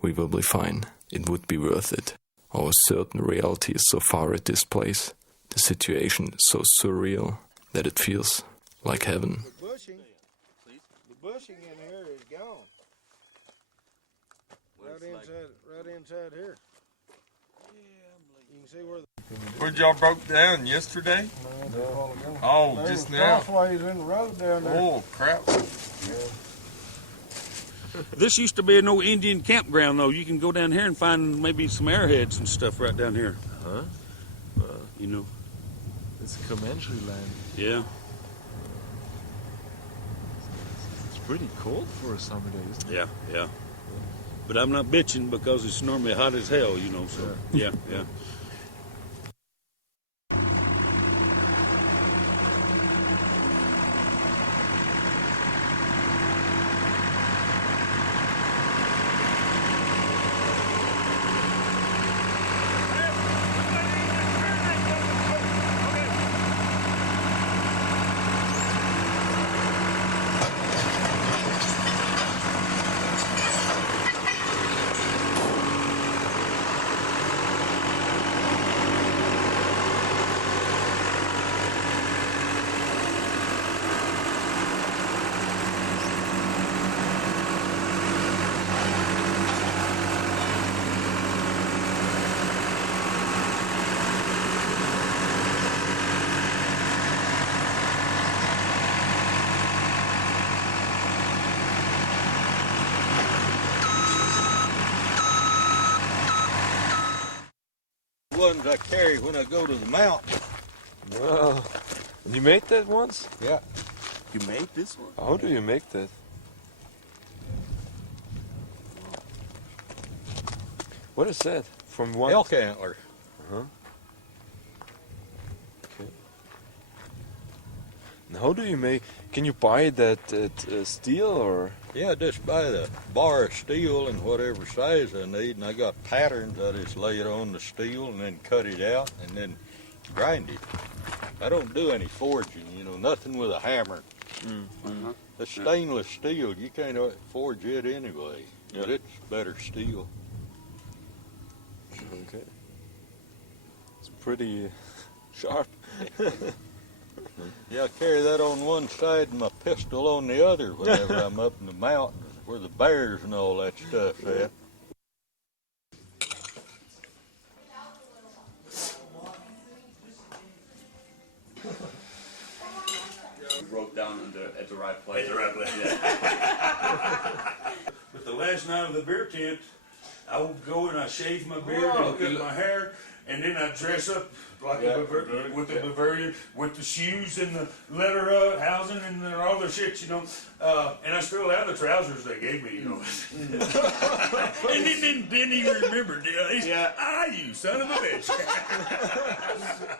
we will be fine. It would be worth it. Our certain reality is so far at this place. The situation is so surreal that it feels like heaven. The bushing in here is gone. Right inside here. You can see where Where'd y'all broke down yesterday? No. Oh, just now. Crossways in the road down there. Oh, crap. This used to be an old Indian campground, though. You can go down here and find maybe some airheads and stuff right down here. Huh? You know. It's a Comanche land. Yeah. It's pretty cold for a summer day, isn't it? Yeah, yeah. But I'm not bitching because it's normally hot as hell, you know, so yeah, yeah. ones I carry when I go to the mountain. Wow. And you made that once? Yeah. You made this one? How do you make that? What is that? From what? Elk antler. Uh-huh. Okay. And how do you make? Can you buy that at steel or? Yeah, just buy the bar of steel in whatever size I need, and I got patterns. I just lay it on the steel and then cut it out and then grind it. I don't do any forging, you know, nothing with a hammer. Mm-hmm. The stainless steel, you can't forge it anyway, but it's better steel. Okay. It's pretty sharp. Yeah, I carry that on one side and my pistol on the other whenever I'm up in the mountains where the bears and all that stuff's at. Wrote down at the right place. At the right place. Yeah. But the last night of the beer tent, I would go and I shave my beard and cut my hair, and then I dress up like a Bavarian, with the Bavarian, with the shoes and the leather housing and all the shit, you know. And I still have the trousers they gave me, you know. And then he remembered, you know, he said, "Ah, you son of a bitch."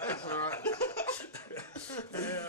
That's all right. Yeah.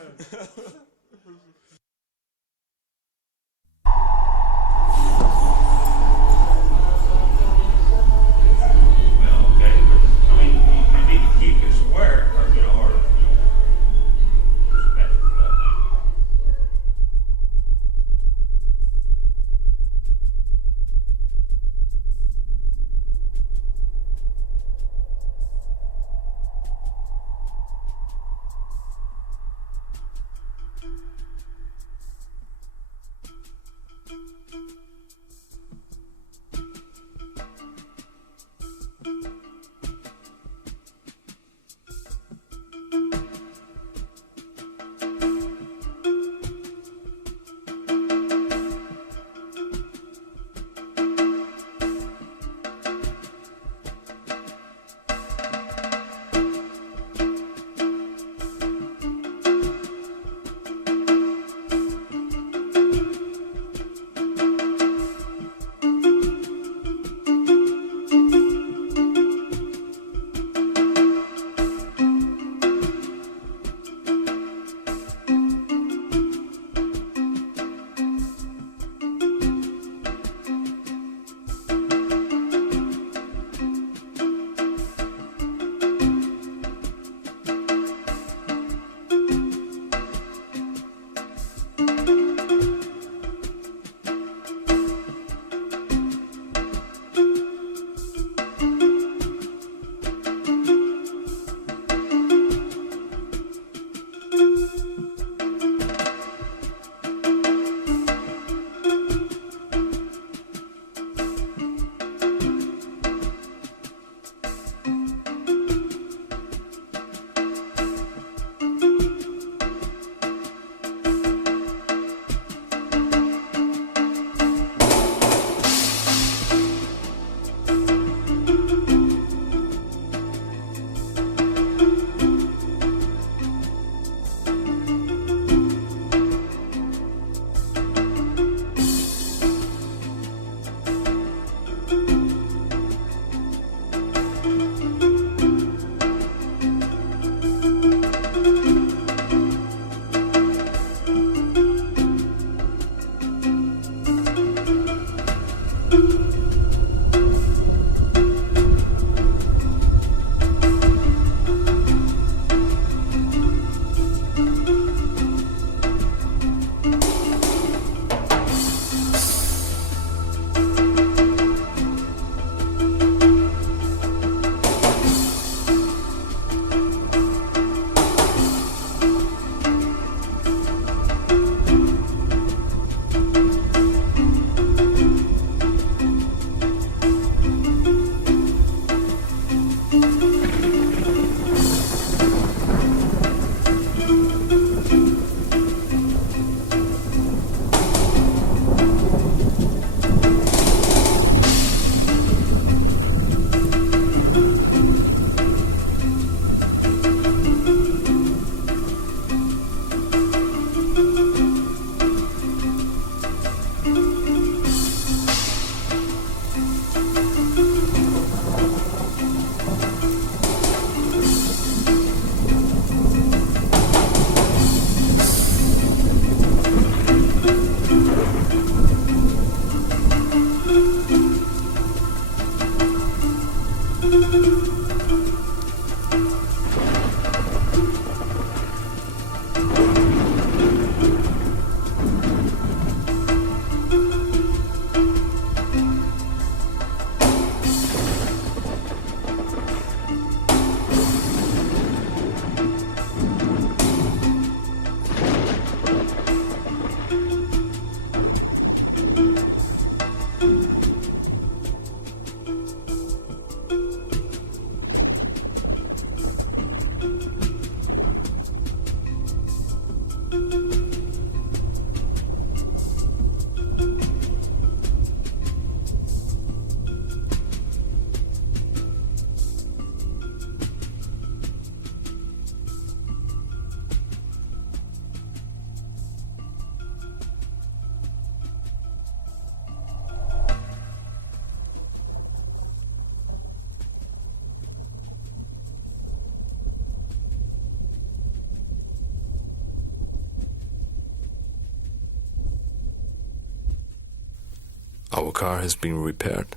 Our car has been repaired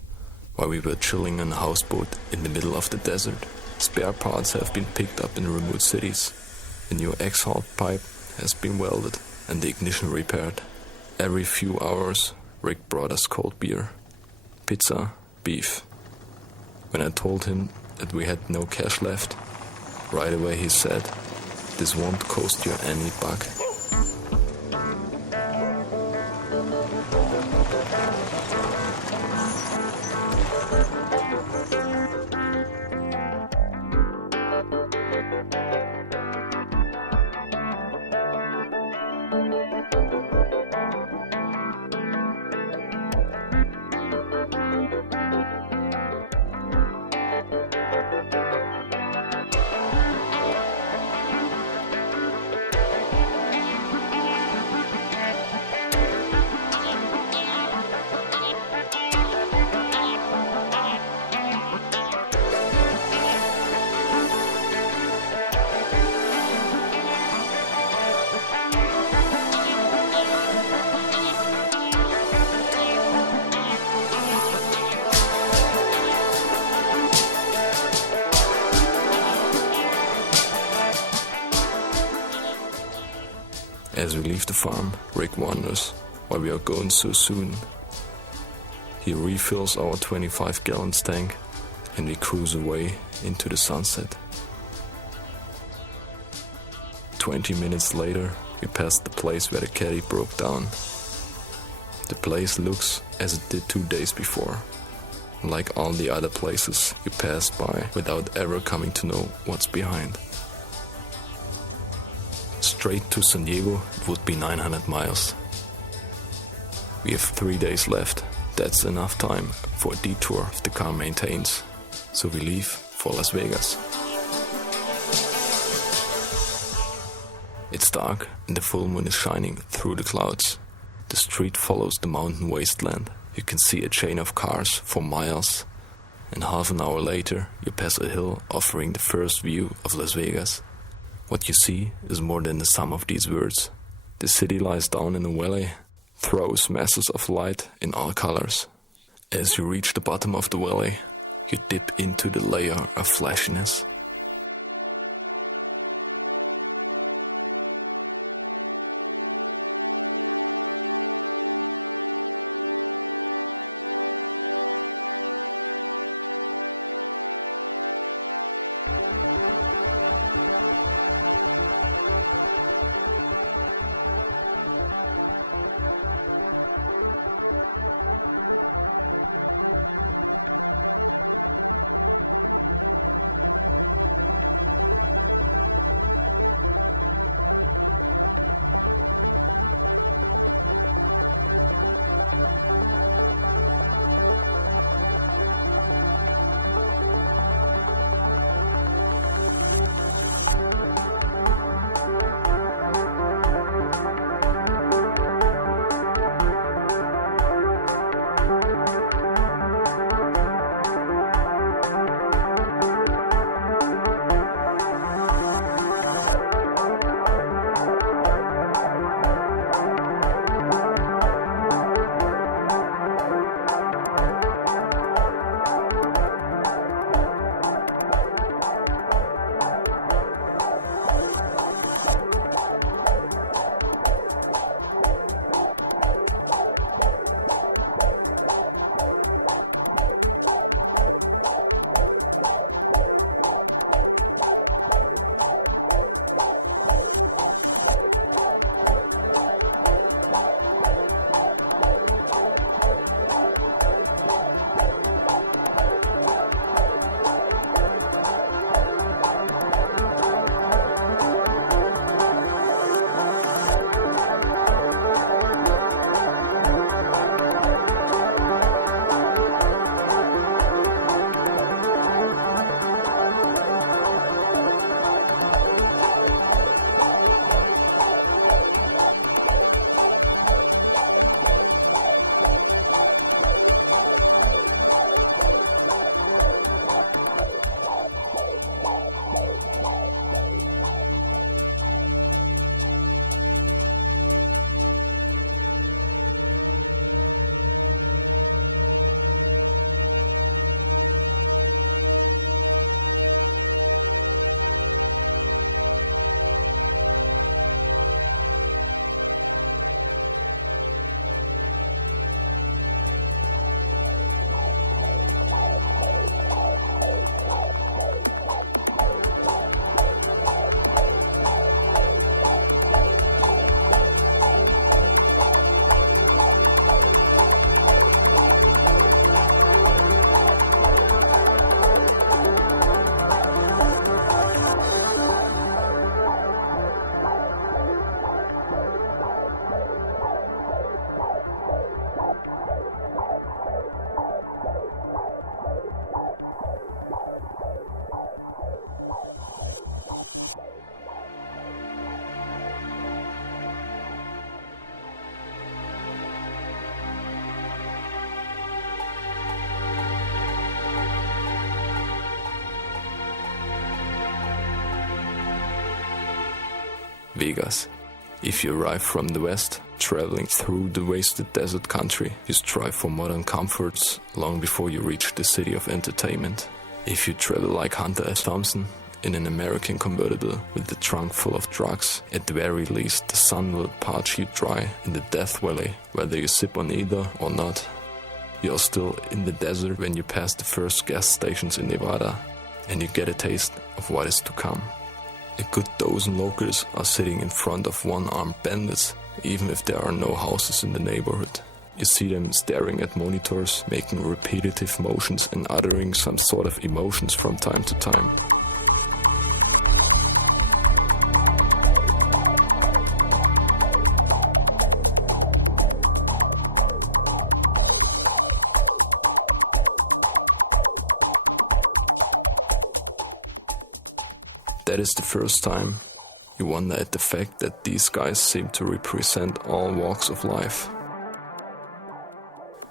while we were chilling on a houseboat in the middle of the desert. Spare parts have been picked up in remote cities. A new exhaust pipe has been welded and the ignition repaired. Every few hours, Rick brought us cold beer, pizza, beef. When I told him that we had no cash left, right away he said, "This won't cost you any buck." As we leave the farm, Rick wonders why we are going so soon. He refills our 25-gallon tank and we cruise away into the sunset. 20 minutes later, we pass the place where the caddy broke down. The place looks as it did 2 days before, like all the other places you pass by without ever coming to know what's behind. Straight to San Diego, it would be 900 miles. We have 3 days left. That's enough time for a detour if the car maintains. So we leave for Las Vegas. It's dark and the full moon is shining through the clouds. The street follows the mountain wasteland. You can see a chain of cars for miles. And half an hour later, you pass a hill offering the first view of Las Vegas. What you see is more than the sum of these words. The city lies down in a valley, throws masses of light in all colors. As you reach the bottom of the valley, you dip into the layer of flashiness. Vegas. If you arrive from the west, traveling through the wasted desert country, you strive for modern comforts long before you reach the city of entertainment. If you travel like Hunter S. Thompson, in an American convertible with the trunk full of drugs, at the very least the sun will parch you dry in the Death Valley, whether you sip on either or not. You're still in the desert when you pass the first gas stations in Nevada, and you get a taste of what is to come. A good dozen locals are sitting in front of one-armed bandits, even if there are no houses in the neighborhood. You see them staring at monitors, making repetitive motions and uttering some sort of emotions from time to time. That is the first time you wonder at the fact that these guys seem to represent all walks of life.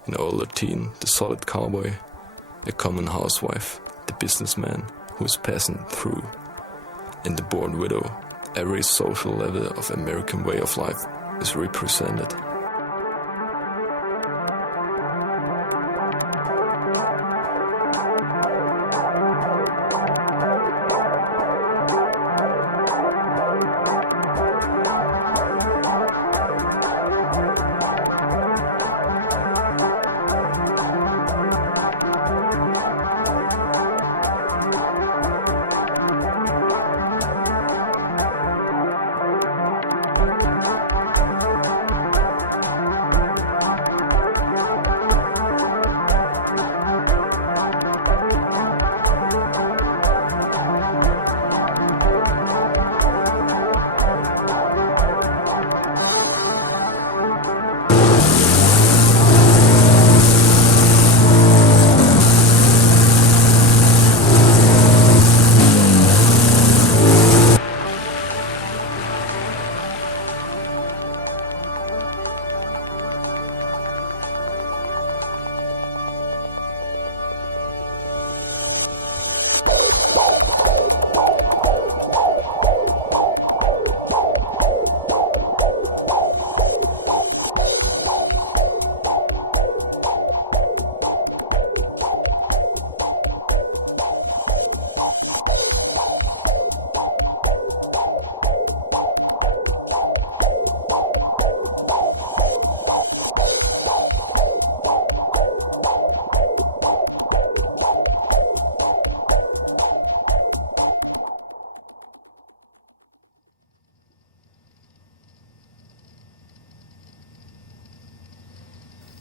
An older teen, the solid cowboy, a common housewife, the businessman who is passing through, and the born widow. Every social level of American way of life is represented.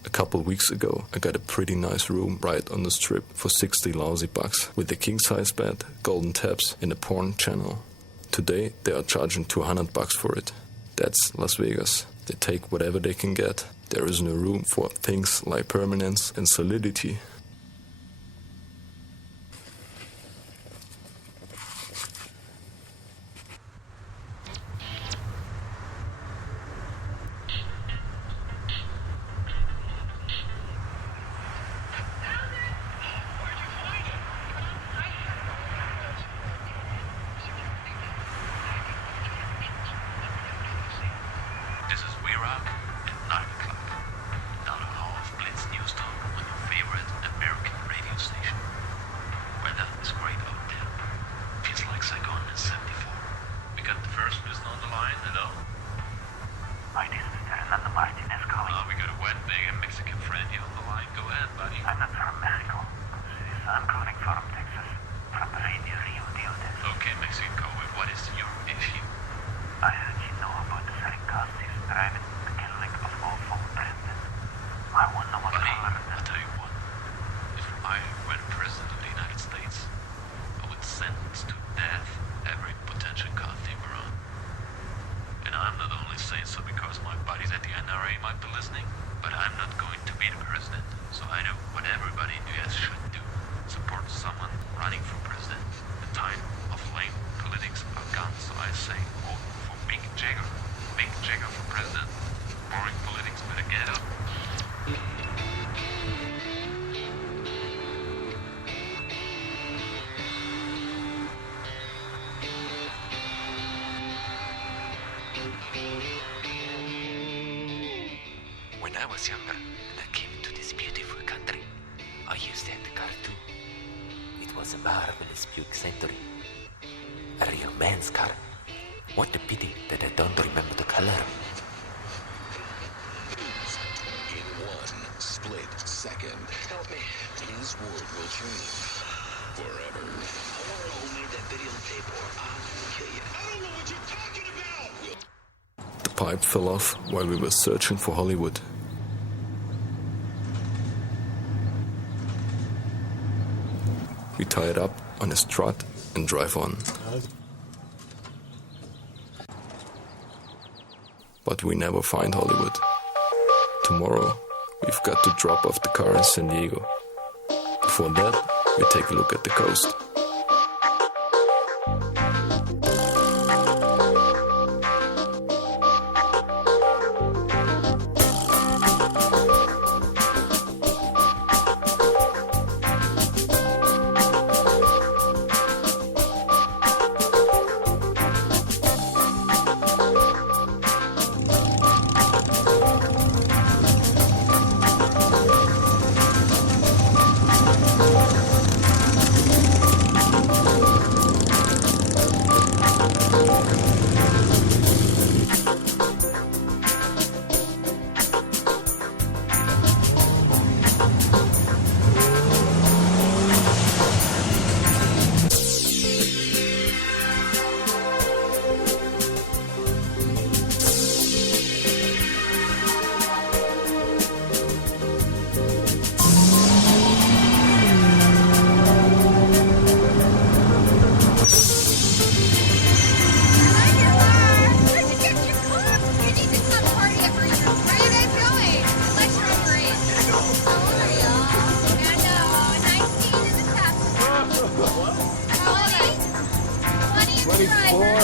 A couple weeks ago, I got a pretty nice room right on the strip for 60 lousy bucks with a king-size bed, golden taps, and a porn channel. Today, they are charging 200 bucks for it. That's Las Vegas. They take whatever they can get. There is no room for things like permanence and solidity. This is We Rock at 9 o'clock. Down on Hall's Blitz News Talk on your favorite was younger and I came to this beautiful country, I used that car too. It was a marvelous Buick Century. A real man's car. What a pity that I don't remember the color. In one split second, help me. His world will change forever. I want to know who made that videotape or I'll kill you. I don't know what you're talking about! The pipe fell off while we were searching for Hollywood. We tie it up on a strut and drive on. But we never find Hollywood. Tomorrow, we've got to drop off the car in San Diego. Before that, we take a look at the coast.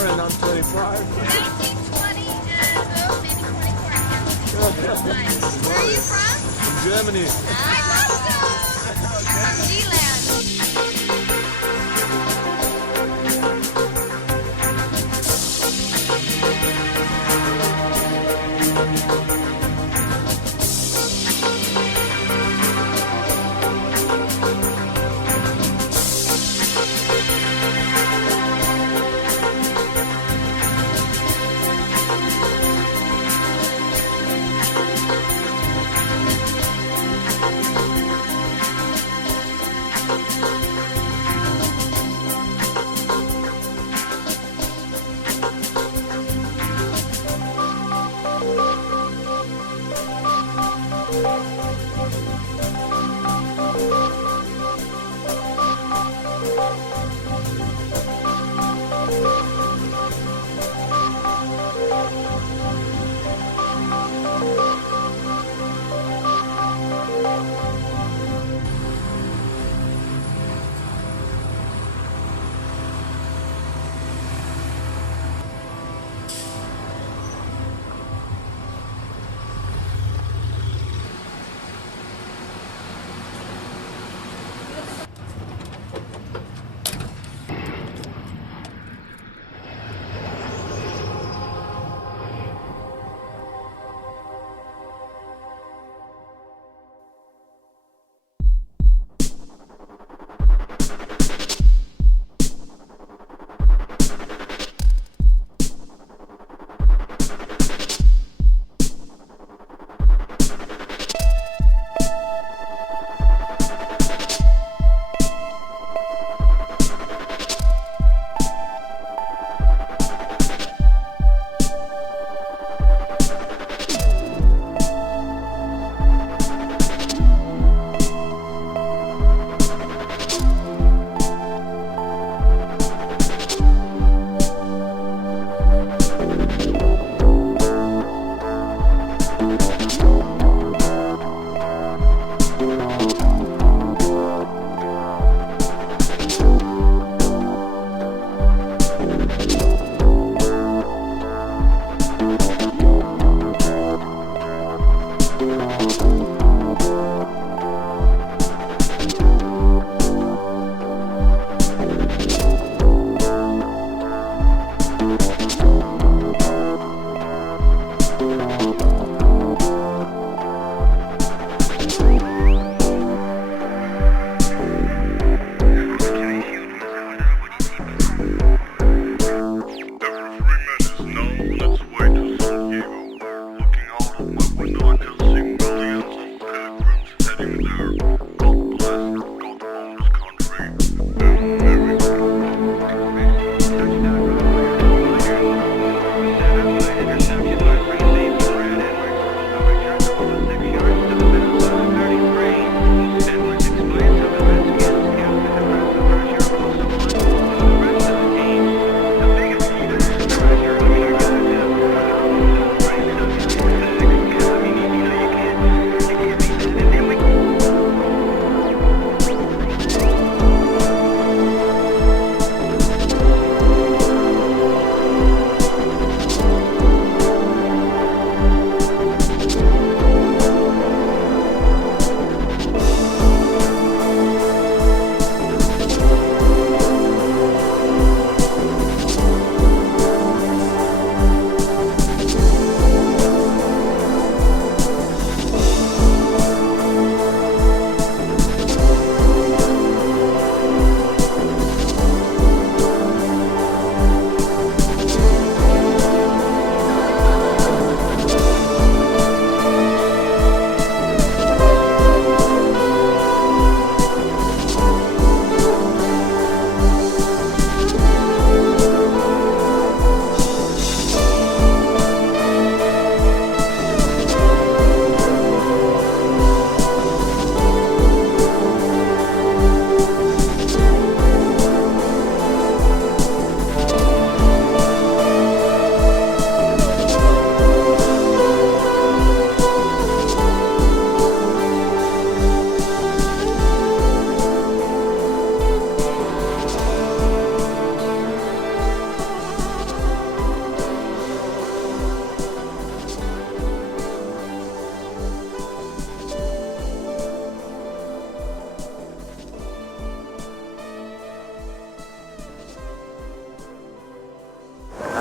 And I'm 25. 19, 20, and maybe 24. Nice. Where are you from? From Germany. I love so. Zealand.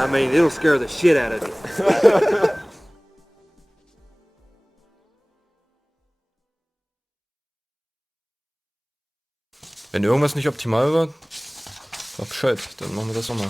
I mean, it'll scare the shit out of you. Wenn irgendwas nicht optimal war, sag Bescheid, dann machen wir das nochmal.